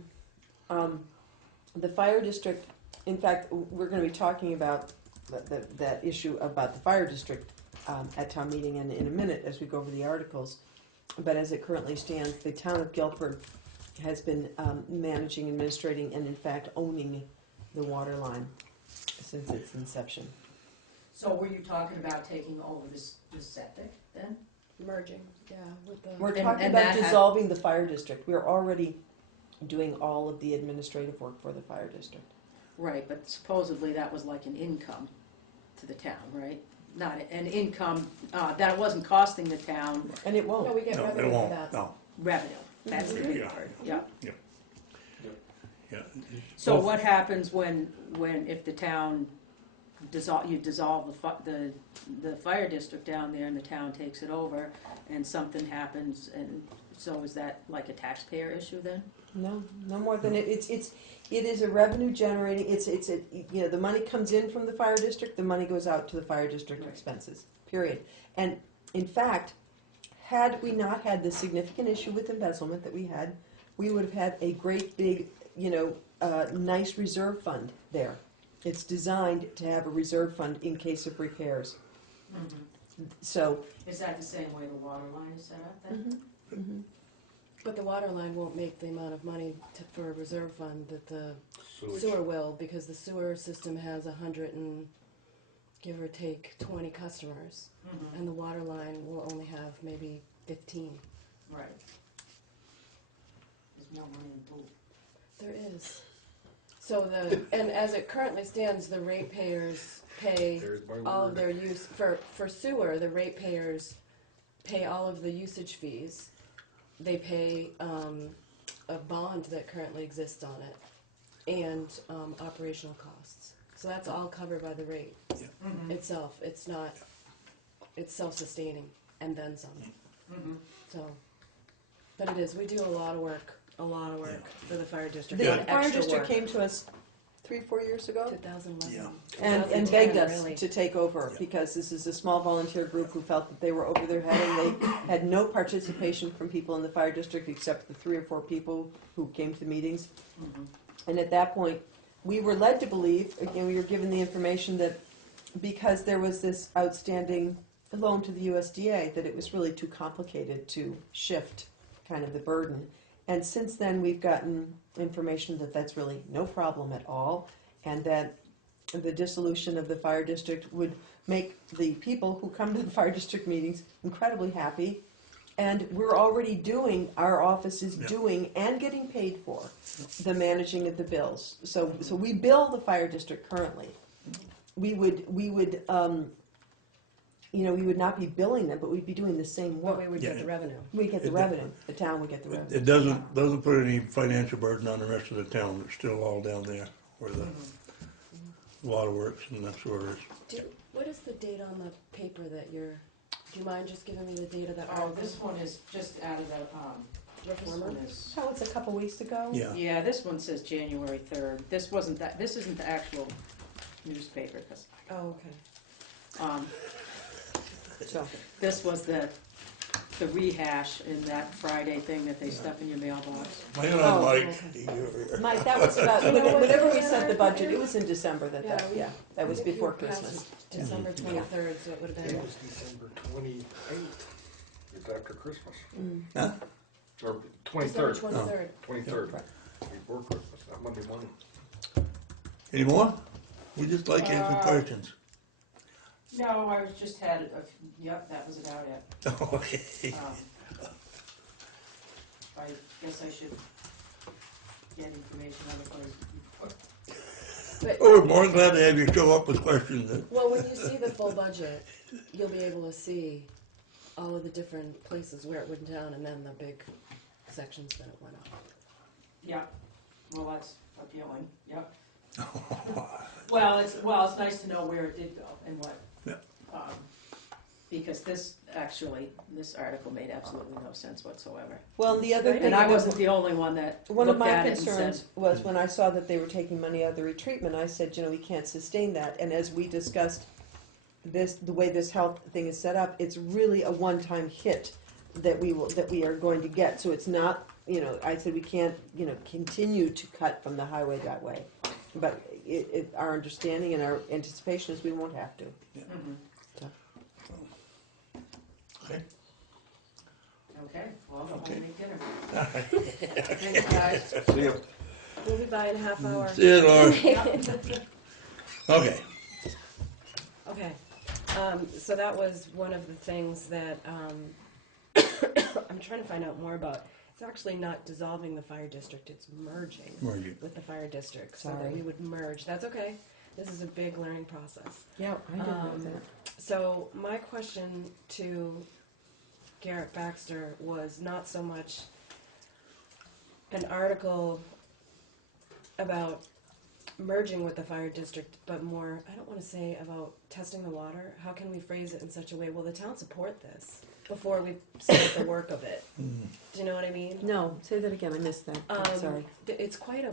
fire district, in fact, we're going to be talking about that issue about the fire district at town meeting in a minute as we go over the articles. But as it currently stands, the town of Guilford has been managing, administrating, and in fact owning the water line since its inception. So were you talking about taking over this septic then? Merging, yeah, with the. We're And- talking and about that had- dissolving the fire district. We're already doing all of the administrative work for the fire district. Right, but supposedly that was like an income to the town, right? Not an income, that wasn't costing the town And it No, won't. we get No, it revenue for won't, that. no, revenue. That's the big Yeah. part, yeah. yeah. So Well, what happens if the town you dissolve the fire district down there and the town takes it over and something happens, and so is that like a taxpayer issue then? No, no more than it is a revenue generating, the money comes in from the fire district, the money goes out to the fire district Right. expenses, period. And in fact, had we not had the significant issue with embezzlement that we had, we would have had a great big, nice reserve fund there. It's designed to have a reserve fund in case of repairs. So, Is that the same way the water line is set up then? But the water line won't make the amount of money for a reserve fund that the Sewage. sewer will, because the sewer system has 100 and give or take 20 customers, and the water line will only have maybe 15. Right. There's more money in both. There is. So and as it currently stands, the ratepayers pay There's my all of word. their use, for sewer, the ratepayers pay all of the usage fees. They pay a bond that currently exists on it, and operational costs. So that's all covered by the rate itself. It's not, it's self-sustaining, and then some. So, but it is, we do a lot of work for the fire district. the a lot of fire extra district work. came to us 3-4 years ago 2011. Yeah. and 2010, begged us really. to take over, Yeah. because this is a small volunteer group who felt that they were over their head, and they had no participation from people in the fire district except the 3 or 4 people who came to the meetings. And at that point, we were led to believe, again, we were given the information that because there was this outstanding loan to the USDA, that it was really too complicated to shift kind of the burden. And since then, we've gotten information that that's really no problem at all, and that the dissolution of the fire district would make the people who come to the fire district meetings incredibly happy. And we're already doing, our office is Yeah. doing and getting paid for the managing of the bills. So we bill the fire district currently. We would not be billing them, but we'd be doing the same But we work. would Yeah. get the revenue. We get the It- revenue, the town would get the revenue. It doesn't put any financial burden on the rest of the town, it's still all down there where the water works and the sewer is. What is the date on the paper that you're, do you mind just giving me the date of that? Oh, this one is just out of the, this Reformer? one is, So it's a couple weeks ago? Yeah, yeah, this one says January 3rd. This isn't the actual newspaper, 'cause, Oh, okay. So, this was the rehash in that Friday thing that they stuff in your mailbox. my own Oh, Mike, okay. Mike, that was about, You know what, whenever we Diana? set the budget, it was in December Yeah, that was I think before you passed Christmas. December 23rd, so it would have It been. was December 28th. It's after Christmas. Huh? Or December 23rd. 23rd. 23rd. Before Christmas, not Monday morning. Any more? We just like answering questions. No, I was just yep, that was about it. Okay. I guess I should get information on it. But, Oh, we're more than glad to have you show up with questions. well, when you see the full budget, you'll be able to see all of the different places where it went down, and then the big sections that it went up. Yeah, well, that's appealing, yep. Well, it's nice to know where it did go and what. Yeah. Because this article made absolutely no sense whatsoever. Well, the other thing. And I that- wasn't the only one that One of looked my at it and concerns said, was when I saw that they were taking money out of the retreatment, I said, we can't sustain that. And as we discussed, the way this health thing is set up, it's really a one-time hit that we are going to get. So it's not, I said we can't, continue to cut from the highway that way. But our understanding and our anticipation is we won't have to. Okay. okay, well, I'm Okay. gonna make dinner. Thanks, guys. See ya. We'll be by in a half hour. See you, Laura. Okay. Okay. So that was one of the things that I'm trying to find out more about. It's actually not dissolving the fire district, it's merging Merging. with the fire district, so that Sorry. we would merge. That's okay. This is a big learning process. Yeah, I didn't know that. So my question to Garrett Baxter was not so much an article about merging with the fire district, but more, I don't want to say about testing the water. How can we phrase it in such a way, will the town support this before we start the work of it? Do you know what I mean? No, say that again, I missed that, I'm sorry. It's quite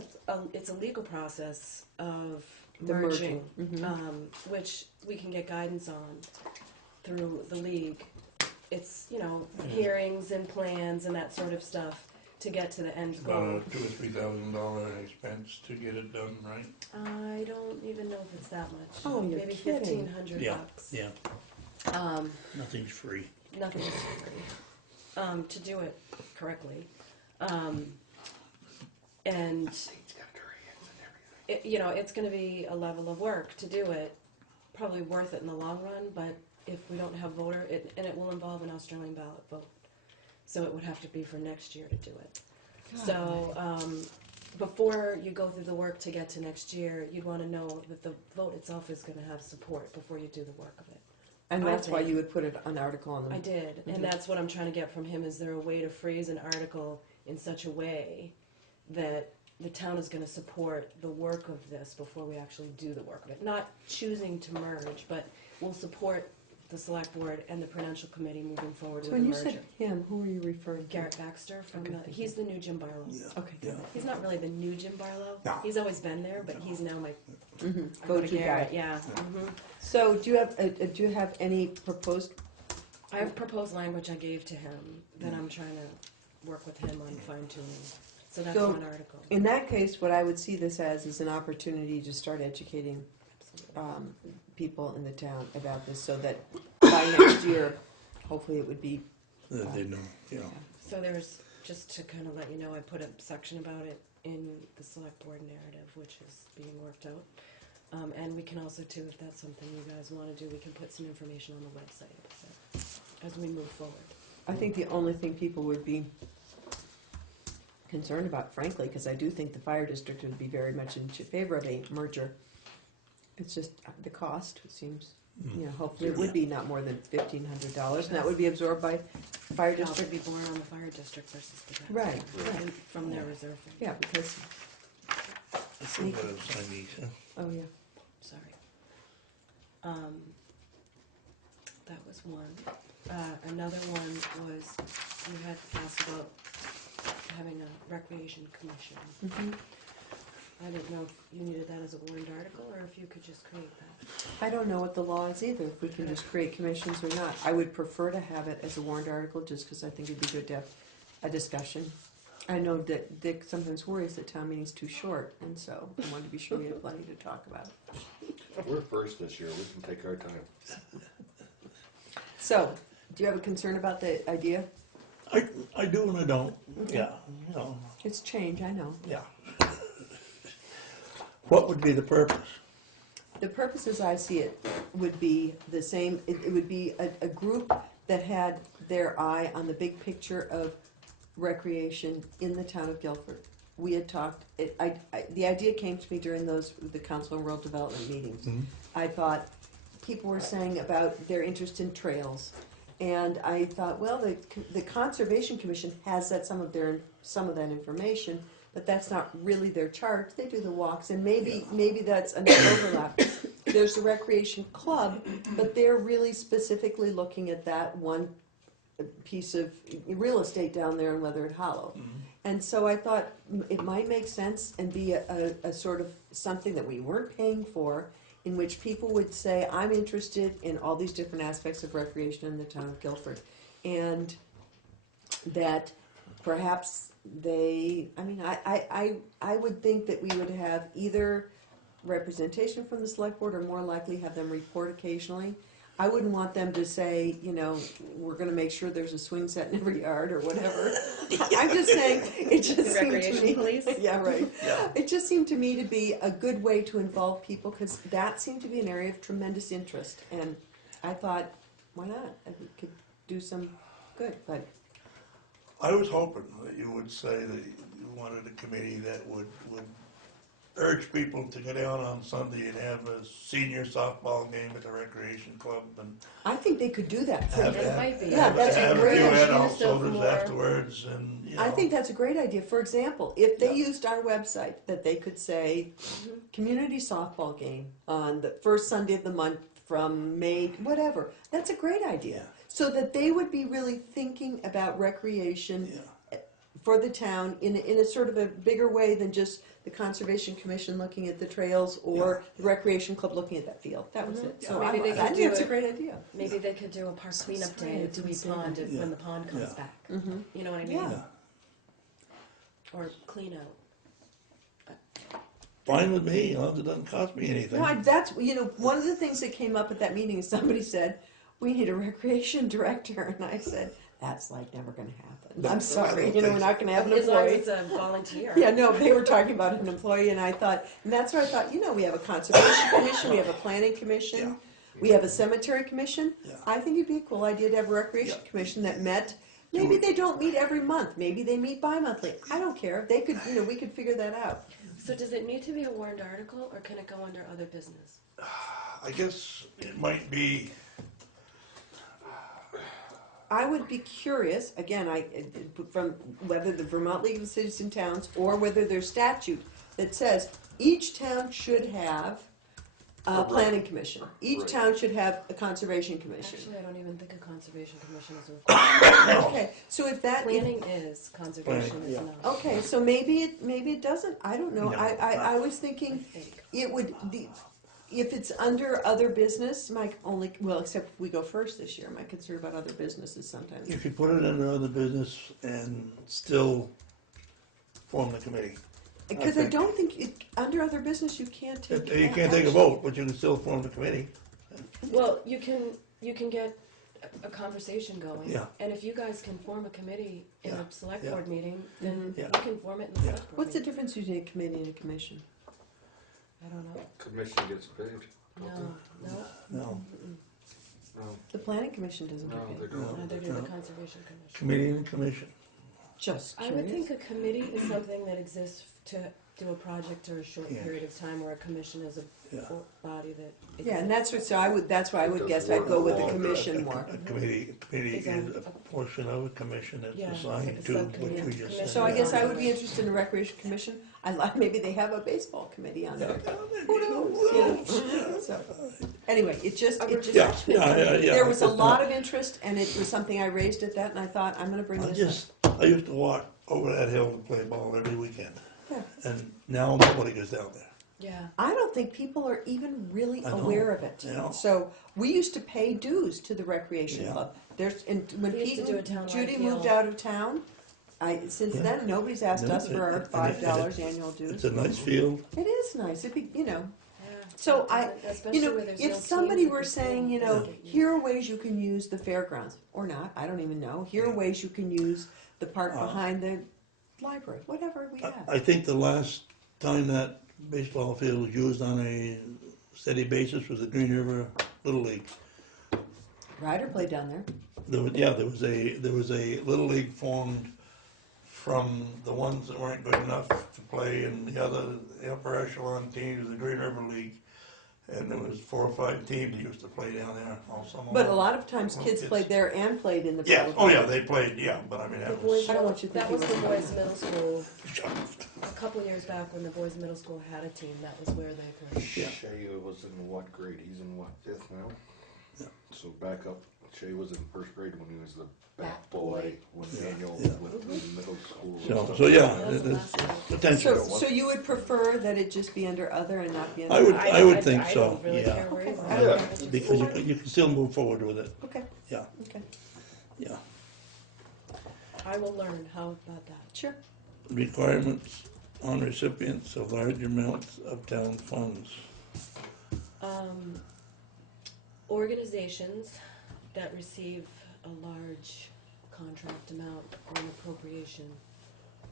it's a legal process of The merging, merging, which we can get guidance on through the league. It's, hearings and plans and that sort of stuff to get to the end goal. About a $2,000 or $3,000 expense to get it done, right? I don't even know if it's that much. Oh, you're Maybe kidding. $1,500. Yeah, yeah, Um, nothing's free. nothing's free. To do it correctly. And it's going to be a level of work to do it. Probably worth it in the long run, but if we don't have and it will involve an Australian ballot vote. So it would have to be for next year to do it. So before you go through the work to get to next year, you'd want to know that the vote itself is going to have support before you do the work of it. And I that's why think- you would put an article on I them. did, and that's what I'm trying to get from him. Is there a way to phrase an article in such a way that the town is going to support the work of this before we actually do the work of it? Not choosing to merge, but we'll support the select board and the prudential committee moving forward So with when the you merger. said him, who are you referring to? Garrett Baxter from Okay, thank he's the new Jim Barlow. Okay. Yeah. He's not really the new Jim Barlow. No. He's always been there, but he's now my I Go to to Garrett. guy. Yeah. So do you have any proposed, I have proposed language I gave to him that I'm trying to work with him on fine tuning. So that's So- one article. in that case, what I would see this as is an opportunity to start educating people in the town about this so that by next year, hopefully it would be, That they know, So there's, just to kind of let you know, I put a section about it in the select board narrative, which is being worked out. And we can also too, if that's something you guys want to do, we can put some information on the website so, as we move forward. I think the only thing people would be concerned about, frankly, because I do think the fire district would be very much in favor of a merger. It's just the cost, it seems, hopefully it would be not more than $1,500, and that would be absorbed by fire It would district. be borne on the fire district versus the tax. Right, right. From their reserve fund. Yeah, because, That's what I was signing these, huh? oh yeah. Sorry. That was one. Another one was, you had asked about having a recreation commission. Mhm. I didn't know if you needed that as a warrant article, or if you could just create that. I don't know what the law is either, if we can just create commissions or not. I would prefer to have it as a warrant article, just because I think it'd be good to have a discussion. I know that Dick sometimes worries that town meeting's too short, and so I wanted to be sure we had plenty to talk about. We're first this year, we can take our time. So, do you have a concern about the idea? I do and I don't, yeah, It's change, I know. yeah. What would be the purpose? The purpose as I see it would be the same, it would be a group that had their eye on the big picture of recreation in the town of Guilford. We had talked, the idea came to me during the Council on Rural Development meetings. I thought, people were saying about their interest in trails, and I thought, well, the Conservation Commission has some of that information, but that's not really their charge. They do the walks, and maybe that's an overlap. There's a recreation club, but they're really specifically looking at that one piece of real estate down there in Leatherhead Hollow. And so I thought it might make sense and be a sort of something that we weren't paying for, in which people would say, I'm interested in all these different aspects of recreation in the town of Guilford. And that perhaps I would think that we would have either representation from the select board or more likely have them report occasionally. I wouldn't want them to say, we're gonna make sure there's a swing set in every yard or whatever. I'm just saying, it just seemed to Recreation me. police? Yeah, right. Yeah. It just seemed to me to be a good way to involve people, because that seemed to be an area of tremendous interest. And I thought, why not? It could do some good, but I was hoping that you would say that you wanted a committee that would urge people to go down on Sunday and have a senior softball game at the recreation club and I think they could do that. have, It have, might be. Yeah, that's a have a great few idea. adult Use of sodas more- afterwards and, you know. I think that's a great idea. For example, if they Yeah. used our website, that they could say, community softball game on the first Sunday of the month from May, whatever. That's a great idea. Yeah. So that they would be really thinking about recreation Yeah. for the town in a sort of a bigger way than just the Conservation Commission looking at the trails or the Recreation Club looking at that field. That was it. So Maybe they I could think do it's a it- great idea. Maybe they could do a park cleanup day at Dewey Pond Yeah. when the pond comes Yeah. back. Mm-hmm. You know what I mean? Yeah. Or clean out. Fine with me, as long as it doesn't cost me anything. No, that's, one of the things that came up at that meeting is somebody said, we need a recreation director. And I said, that's like never going to happen. No, I'm I sorry, don't we're think not going to have an As long as employee. it's a volunteer. Yeah, no, they were talking about an employee and I thought, and that's where I thought, we have a conservation commission, we have a planning commission, Yeah. we have a cemetery commission. Yeah. I think it'd be a cool idea to have a recreation Yeah. commission that met, maybe they don't meet every month, maybe they meet bi-monthly. I don't care. They could, we could figure that out. So does it need to be a warrant article, or can it go under other business? I guess it might be, I would be curious, again, from whether the Vermont League of Cities and Towns or whether there's statute that says each town should have a planning commission. Each Right. town should have a conservation commission. Actually, I don't even think a conservation commission is required. Okay, so if that, Planning is, conservation Planning, is yeah. not. okay, so maybe it doesn't, I don't know. No, I was I thinking think. it would, if it's under other business, except if we go first this year, my concern about other businesses sometimes. you could put it under other business and still form the committee. Because I don't think, under other business, you can't take. You can't take a vote, but you can still form the committee. Well, you can get a conversation going. Yeah. And if you guys can form a committee in Yeah. a select Yeah. board meeting, then Yeah. you can form it in the Yeah. select board What's the meeting. difference between a committee and a commission? I don't know. Commission gets paid. No, no, No, No, The planning commission doesn't no, get they paid. don't. neither do the No. conservation commission. committee and commission. Just I would curious. think a committee is something that exists to do a project or a short Yeah. period of time, where a commission is a Yeah. full body that. Yeah, and that's what, that's why I would It guess does I'd go with the work commission more. A committee Is is a- a portion of a commission that's Yeah, assigned it's to like a what subcommittee. you just said. Commission. So I guess I would be interested in a recreation commission. Maybe they have a baseball committee on there. Who knows? So, anyway, it just, Yeah, yeah. there was a Just, lot of interest and it was something I raised at that and I thought, I'm gonna bring this up. I used to walk over that hill to play ball every weekend. Yeah. And now nobody goes down there. Yeah. I don't think people are even really I know, aware of it. I know. So we used to pay dues to the recreation Yeah. club. When We used to Pete do a and townwide Judy deal. moved out of town, since Yeah. then, nobody's asked No, us for our and $5 annual dues. It's a nice field. It is nice, it'd be, Yeah. So Especially where there's no if teams somebody at were the saying, school. here are ways you can use the fairgrounds, or not, I don't even know, here are Yeah. ways you can use the park Uh, behind the library, whatever we have. I think the last time that baseball field was used on a steady basis was the Green River Little League. Ryder played down there. There was a Little League formed from the ones that weren't good enough to play in the upper echelon teams, the Green River League. And there was 4 or 5 teams that used to play down there all summer But a long. lot of times Well, kids it's- played there and played in the Yeah, public. oh yeah, they played, yeah, but I mean, The that boys, was, I don't want you that thinking was the it was- boys' middle school. A couple years back, when the boys' middle school had a team, that was where they played. Yeah. Shay was in what grade? He's in what, 5th now? Yeah. So back up, Shay was in 1st grade when he was the bat Bat boy, boy. when Daniel Yeah. went to middle school. and so, stuff. so yeah, That was there's last year. potential. So you would prefer that it just be under other and not be under? I would think I so, don't really yeah. care where he's Okay. at. Yeah. I just- Because you can still move forward with it, Okay, yeah, okay, yeah. I will learn how about that. sure. Requirements on recipients of large amounts of town funds. Organizations that receive a large contract amount or an appropriation.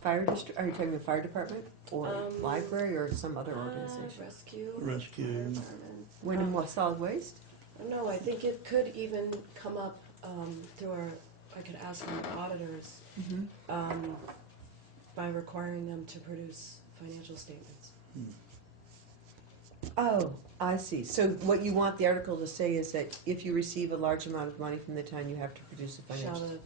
Fire district, are you talking about fire department or library or some other Uh, organization? Rescue. Rescue. fire department. Wyndham Solid Waste? No, I think it could even come up through our, I could ask our auditors by requiring them to produce financial statements. Oh, I see. So what you want the article to say is that if you receive a large amount of money from the town, you have to produce a Shall financial.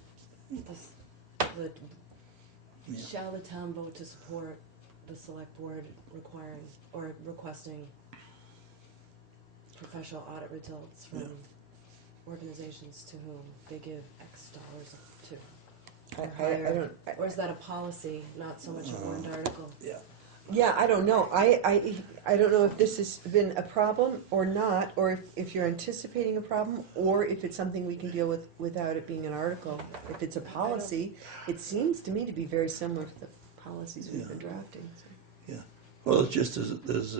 shall the town vote to support the select board requiring or requesting professional audit results from organizations to whom they give X dollars to? I don't. Or is that a policy, not so much a warrant article? Yeah, I don't know. I don't know if this has been a problem or not, or if you're anticipating a problem, or if it's something we can deal with without it being an article. If it's a policy, it seems to me to be very similar to the policies we've been drafting. So. Well, it's just there's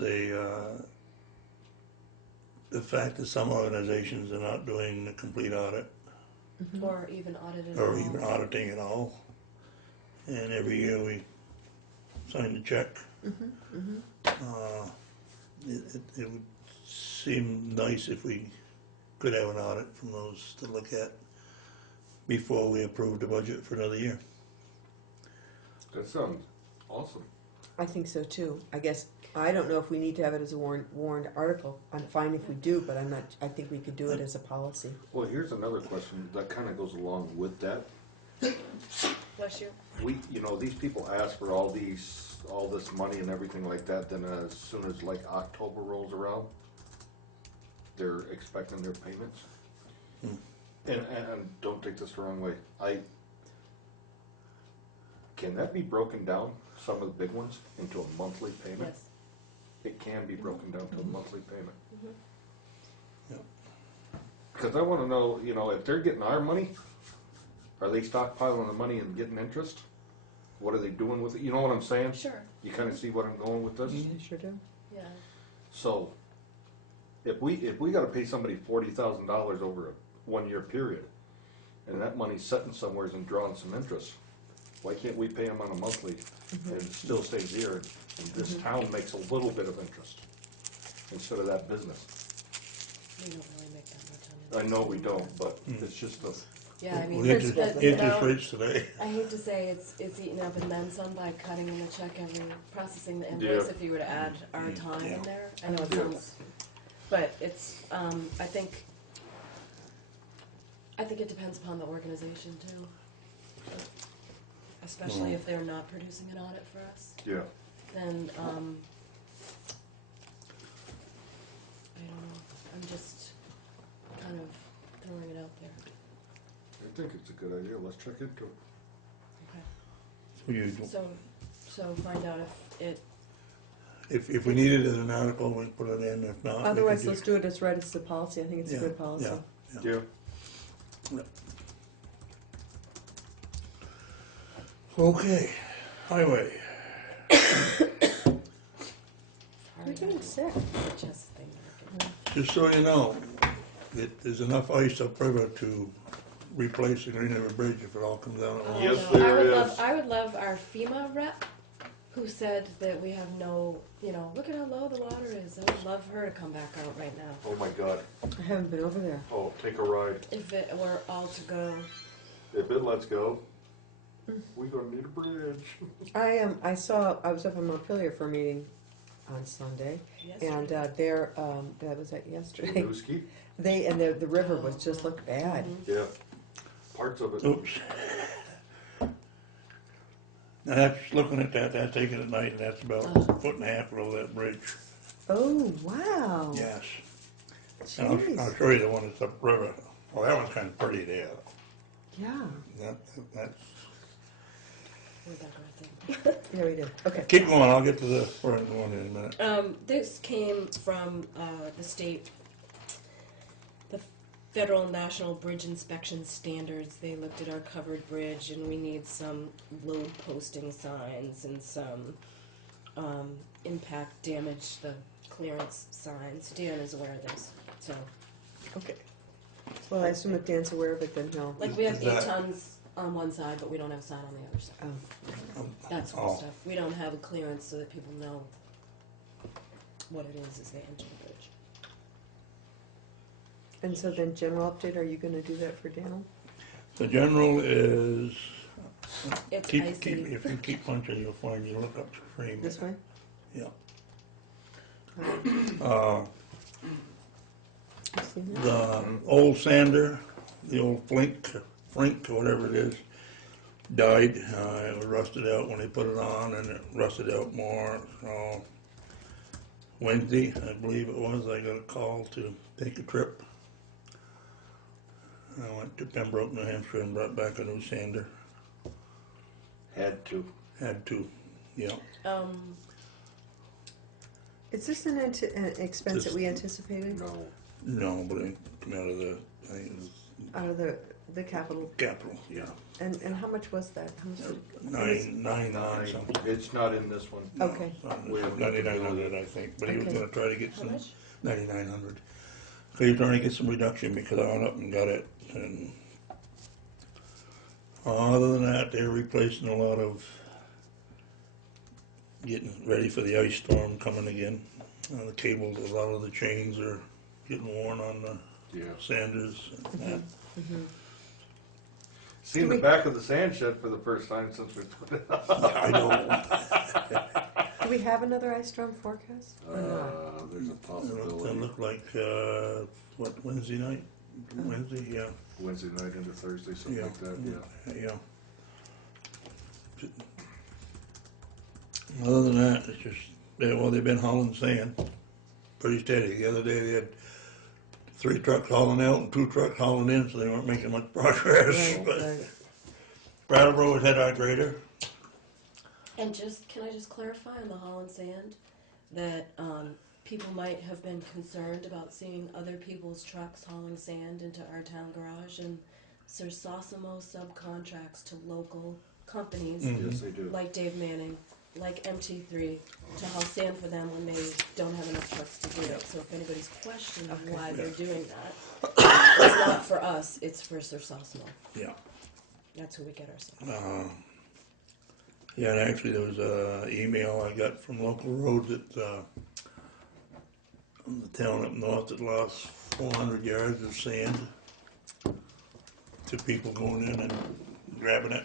the fact that some organizations are not doing the complete audit Or even audited or at all? even auditing at all. And every year we sign the check. It would seem nice if we could have an audit from those to look at before we approve the budget for another year. That sounds awesome. I think so too. I guess I don't know if we need to have it as a warned article. I'm fine if we do, but I'm not. I think we could do it as a policy. Well, here's another question that kind of goes along with that. Bless you. These people ask for all this money and everything like that, then as soon as like October rolls around, they're expecting their payments. And don't take this the wrong way. Can that be broken down, some of the big ones, into a monthly payment? Yes. It can be broken down to a monthly payment. Yep. Because I want to know, if they're getting our money, are they stockpiling the money and getting interest? What are they doing with it? You know what I'm saying? Sure. You kind of see what I'm going with this? I sure do. Yeah. So, if we got to pay somebody $40,000 over a 1 year period, and that money's sitting somewhere and drawing some interest, why can't we pay them on a monthly and it still stays here, and this town makes a little bit of interest instead of that business? We don't really make that much on it. I know we don't, but it's just a. Yeah, I mean, Well, interest rates today. I hate to say it's eaten up and then some by cutting in the check processing the invoice Yeah. if you were to add our time in there. I know it Yeah. sounds, but it's, I think it depends upon the organization too. Especially if they're not producing an audit for us, Yeah. then, I don't know, I'm just kind of throwing it out there. I think it's a good idea. Let's check into it. Okay. You- So find out if it, If we need it as an article, we put it in. If not, we Otherwise, can let's just- do it as right as the policy. I think it's a good policy. Yeah. Yeah. Okay, highway. You're getting sick. the chest thing. Just so you know, there's enough ice upriver to replace the Green River Bridge if it all comes down at once. Yes, no. there is. I would love our FEMA rep who said that we have no, look at how low the water is. I would love her to come back out right now. Oh my God. I haven't been over there. Oh, take a ride. If it were all to go. If it lets go, we're gonna need a bridge. I was up in Montpelier for a meeting on Sunday, and there, that was yesterday. Newski? The river was just looked bad. Yeah. Parts of it. Oops. Now that's, looking at that, that's taken at night, and that's about a foot and a half below that bridge. Oh, wow. Yes. And I'll Jeez. show you the one that's upriver. Well, that one's kind of pretty there. Yeah. That's. Where'd that go, I think? Yeah, we did. Okay. Keep going, I'll get to the front one in a minute. This came from the state, the Federal and National Bridge Inspection Standards. They looked at our covered bridge, and we need some load posting signs and some impact damage, the clearance signs. Dan is aware of this, so. Okay. Well, I assume if Dan's aware of it, then he'll. Like, we have Is 8 that- tons on one side, but we don't have a sign on the other side. Oh. That sort of Oh. stuff. We don't have a clearance so that people know what it is as they enter the bridge. And so then general update, are you gonna do that for Daniel? The general is, It's keep, icy. if you keep punching, you'll find you look up the frame. This way? Yeah. You seen that? The old sander, the old flink or whatever it is, died. It was rusted out when they put it on, and it rusted out more. So Wednesday, I believe it was, I got a call to take a trip. I went to Pembroke, New Hampshire, and brought back a new sander. Had to. Had to, yeah. Is this an expense that we anticipated No. No, but it came out of the, I think it was out of the capital? capital, yeah. And how much was that? How much did- Nine something. It's not in this one. Okay. We have 9,900, I think, but he was Okay. gonna try to get How some, much? 9,900. So he was trying to get some reduction because I went up and got it, and other than that, they're replacing a lot of, getting ready for the ice storm coming again. The cables, a lot of the chains are getting worn on the Yeah. sanders. and Seen the back of the sand shed for the first time since we put it up. I know. Do we have another ice storm forecast? Or not? There's a It possibility. looked like, what, Wednesday night? Wednesday, yeah. Wednesday night into Thursday, something Yeah. like that, yeah. Yeah. Other than that, it's just, well, they've been hauling sand pretty steady. The other day they had 3 trucks hauling out and 2 trucks hauling in, so they weren't making much progress. Right, But right. Brattleboro has had our grader. And can I just clarify on the Holland Sand, that people might have been concerned about seeing other people's trucks hauling sand into our town garage, and Sir Sosimo subcontracts to local companies Yes, they do. like Dave Manning, like MT3, to haul sand for them when they don't have enough trucks to do it. So if anybody's questioning why they're doing that, it's not for us, it's for Sir Sosimo. Yeah. That's who we get our sand. Yeah, and actually there was a email I got from local roads that, the town up north that lost 400 yards of sand to people going in and grabbing it.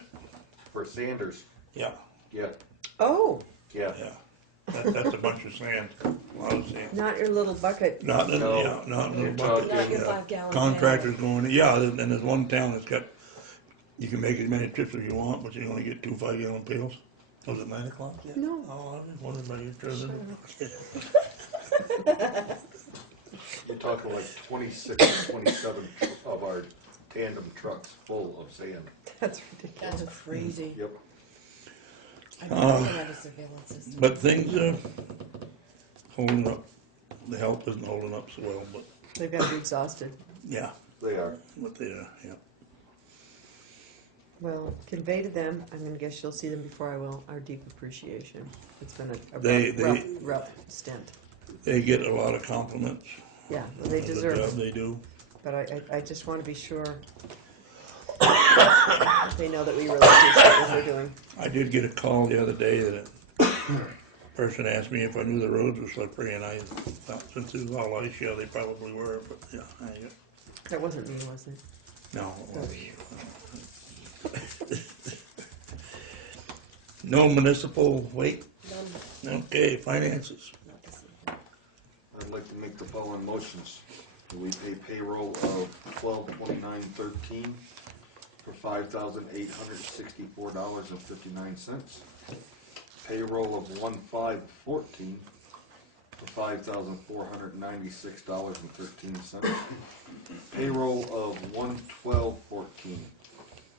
For Sanders, Yeah, yeah, Oh, yeah. yeah. That's a bunch of sand, a lot of sand. not your little bucket. Not in, No. yeah, not in You're the bucket. talking- Not your Yeah. 5-gallon Contractors going, yeah, and there's one town that's got, you can make as many trips as you want, but you only get 2 5-gallon pails. Was it 9 o'clock yet? No. Oh, I was wondering about your turn. You're talking like 26 or 27 of our tandem trucks full of sand. That's ridiculous. That's crazy. Yep. I didn't have a surveillance system. But things are holding up. The help isn't holding up so well, but They've got to be exhausted. yeah, They are. what they are, yeah. Well, convey to them, I'm gonna guess you'll see them before I will, our deep appreciation. It's been a They- rough stint. They get a lot of compliments. Yeah, well, they for the deserve job it, they do. but I just wanna be sure they know that we really appreciate what they're doing. I did get a call the other day that a person asked me if I knew the roads were slippery, and I thought since it was all ice, yeah, they probably were, but yeah, That wasn't me, was it? no. No municipal, wait, None, okay, finances. not this evening. I'd like to make the following motions. We pay payroll of $1229.13 for $5,864.59. Payroll of $1514 for $5,496.13. Payroll of $11214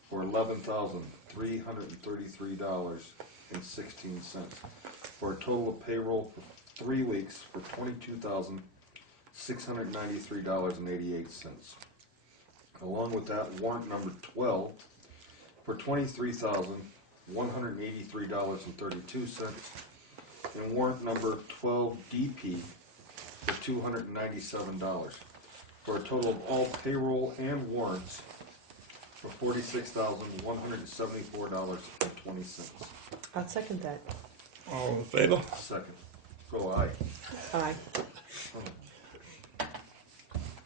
for $11,333.16. For a total of payroll for 3 weeks for $22,693.88. Along with that, warrant number 12 for $23,183.32, and warrant number 12 DP for $297, for a total of all payroll and warrants for $46,174.20. I'll second that. All in favor? Second. Go aye. Aye.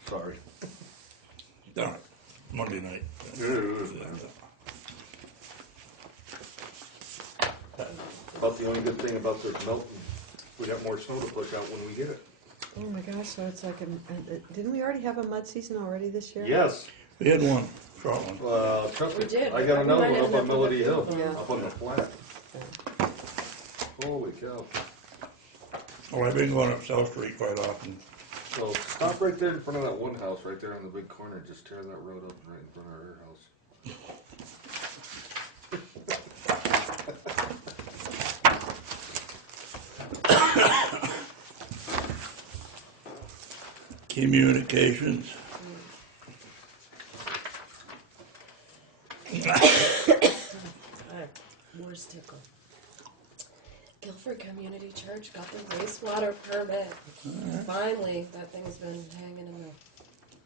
Sorry. Darn it, Monday night. About the only good thing about this Milton, we got more snow to push out when we get it. Oh my gosh, so it's like, didn't we already have a mud season already this year? Yes, We had one, short one. trust We me, did. I got We another might one end up up on with a Melody few Hill, of them. Yeah. up on the flat. Holy cow. Well, I've been going up South Street quite often. So stop right there in front of that one house, right there on the big corner, just tear that road up right in front of our house. Communications. Worst tickle. Guilford Community Church got the wastewater permit. Finally, that thing's been hanging in the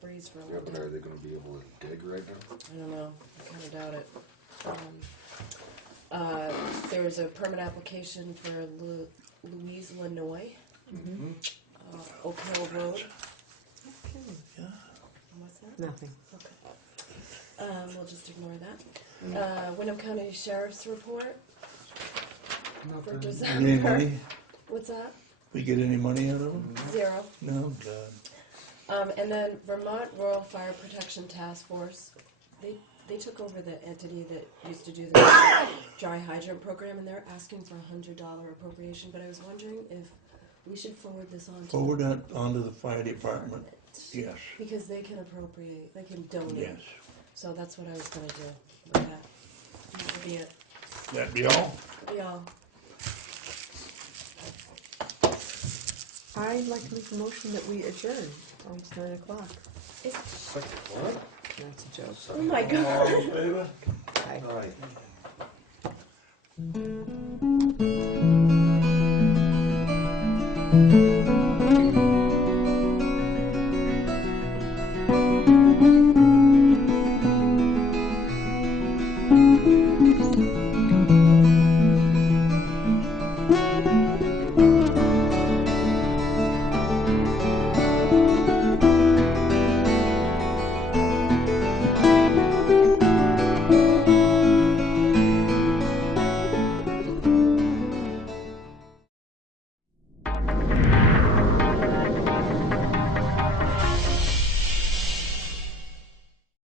breeze for a Yeah, while. but are they gonna be able to dig right now? I don't know. I kind of doubt it. There was a permit application for Louise Lanoy, Oak Hill Road. What's that? Nothing. Okay. We'll just ignore that. Wyndham County Sheriff's Report for Any December. money? What's that? We get any money out of them? 0. No, God. And then Vermont Rural Fire Protection Task Force, they took over the entity that used to do the dry hydrant program, and they're asking for $100 appropriation. But I was wondering if we should forward this on to Forward that onto the fire department. Yes, because they can appropriate, they can donate. yes. So that's what I was going to do with that. That'd be it. That be all? Be all. I'd like to make a motion that we adjourn. Almost 9 o'clock. Second, what? That's a joke. Oh my God. All in favor? Aye. Aye.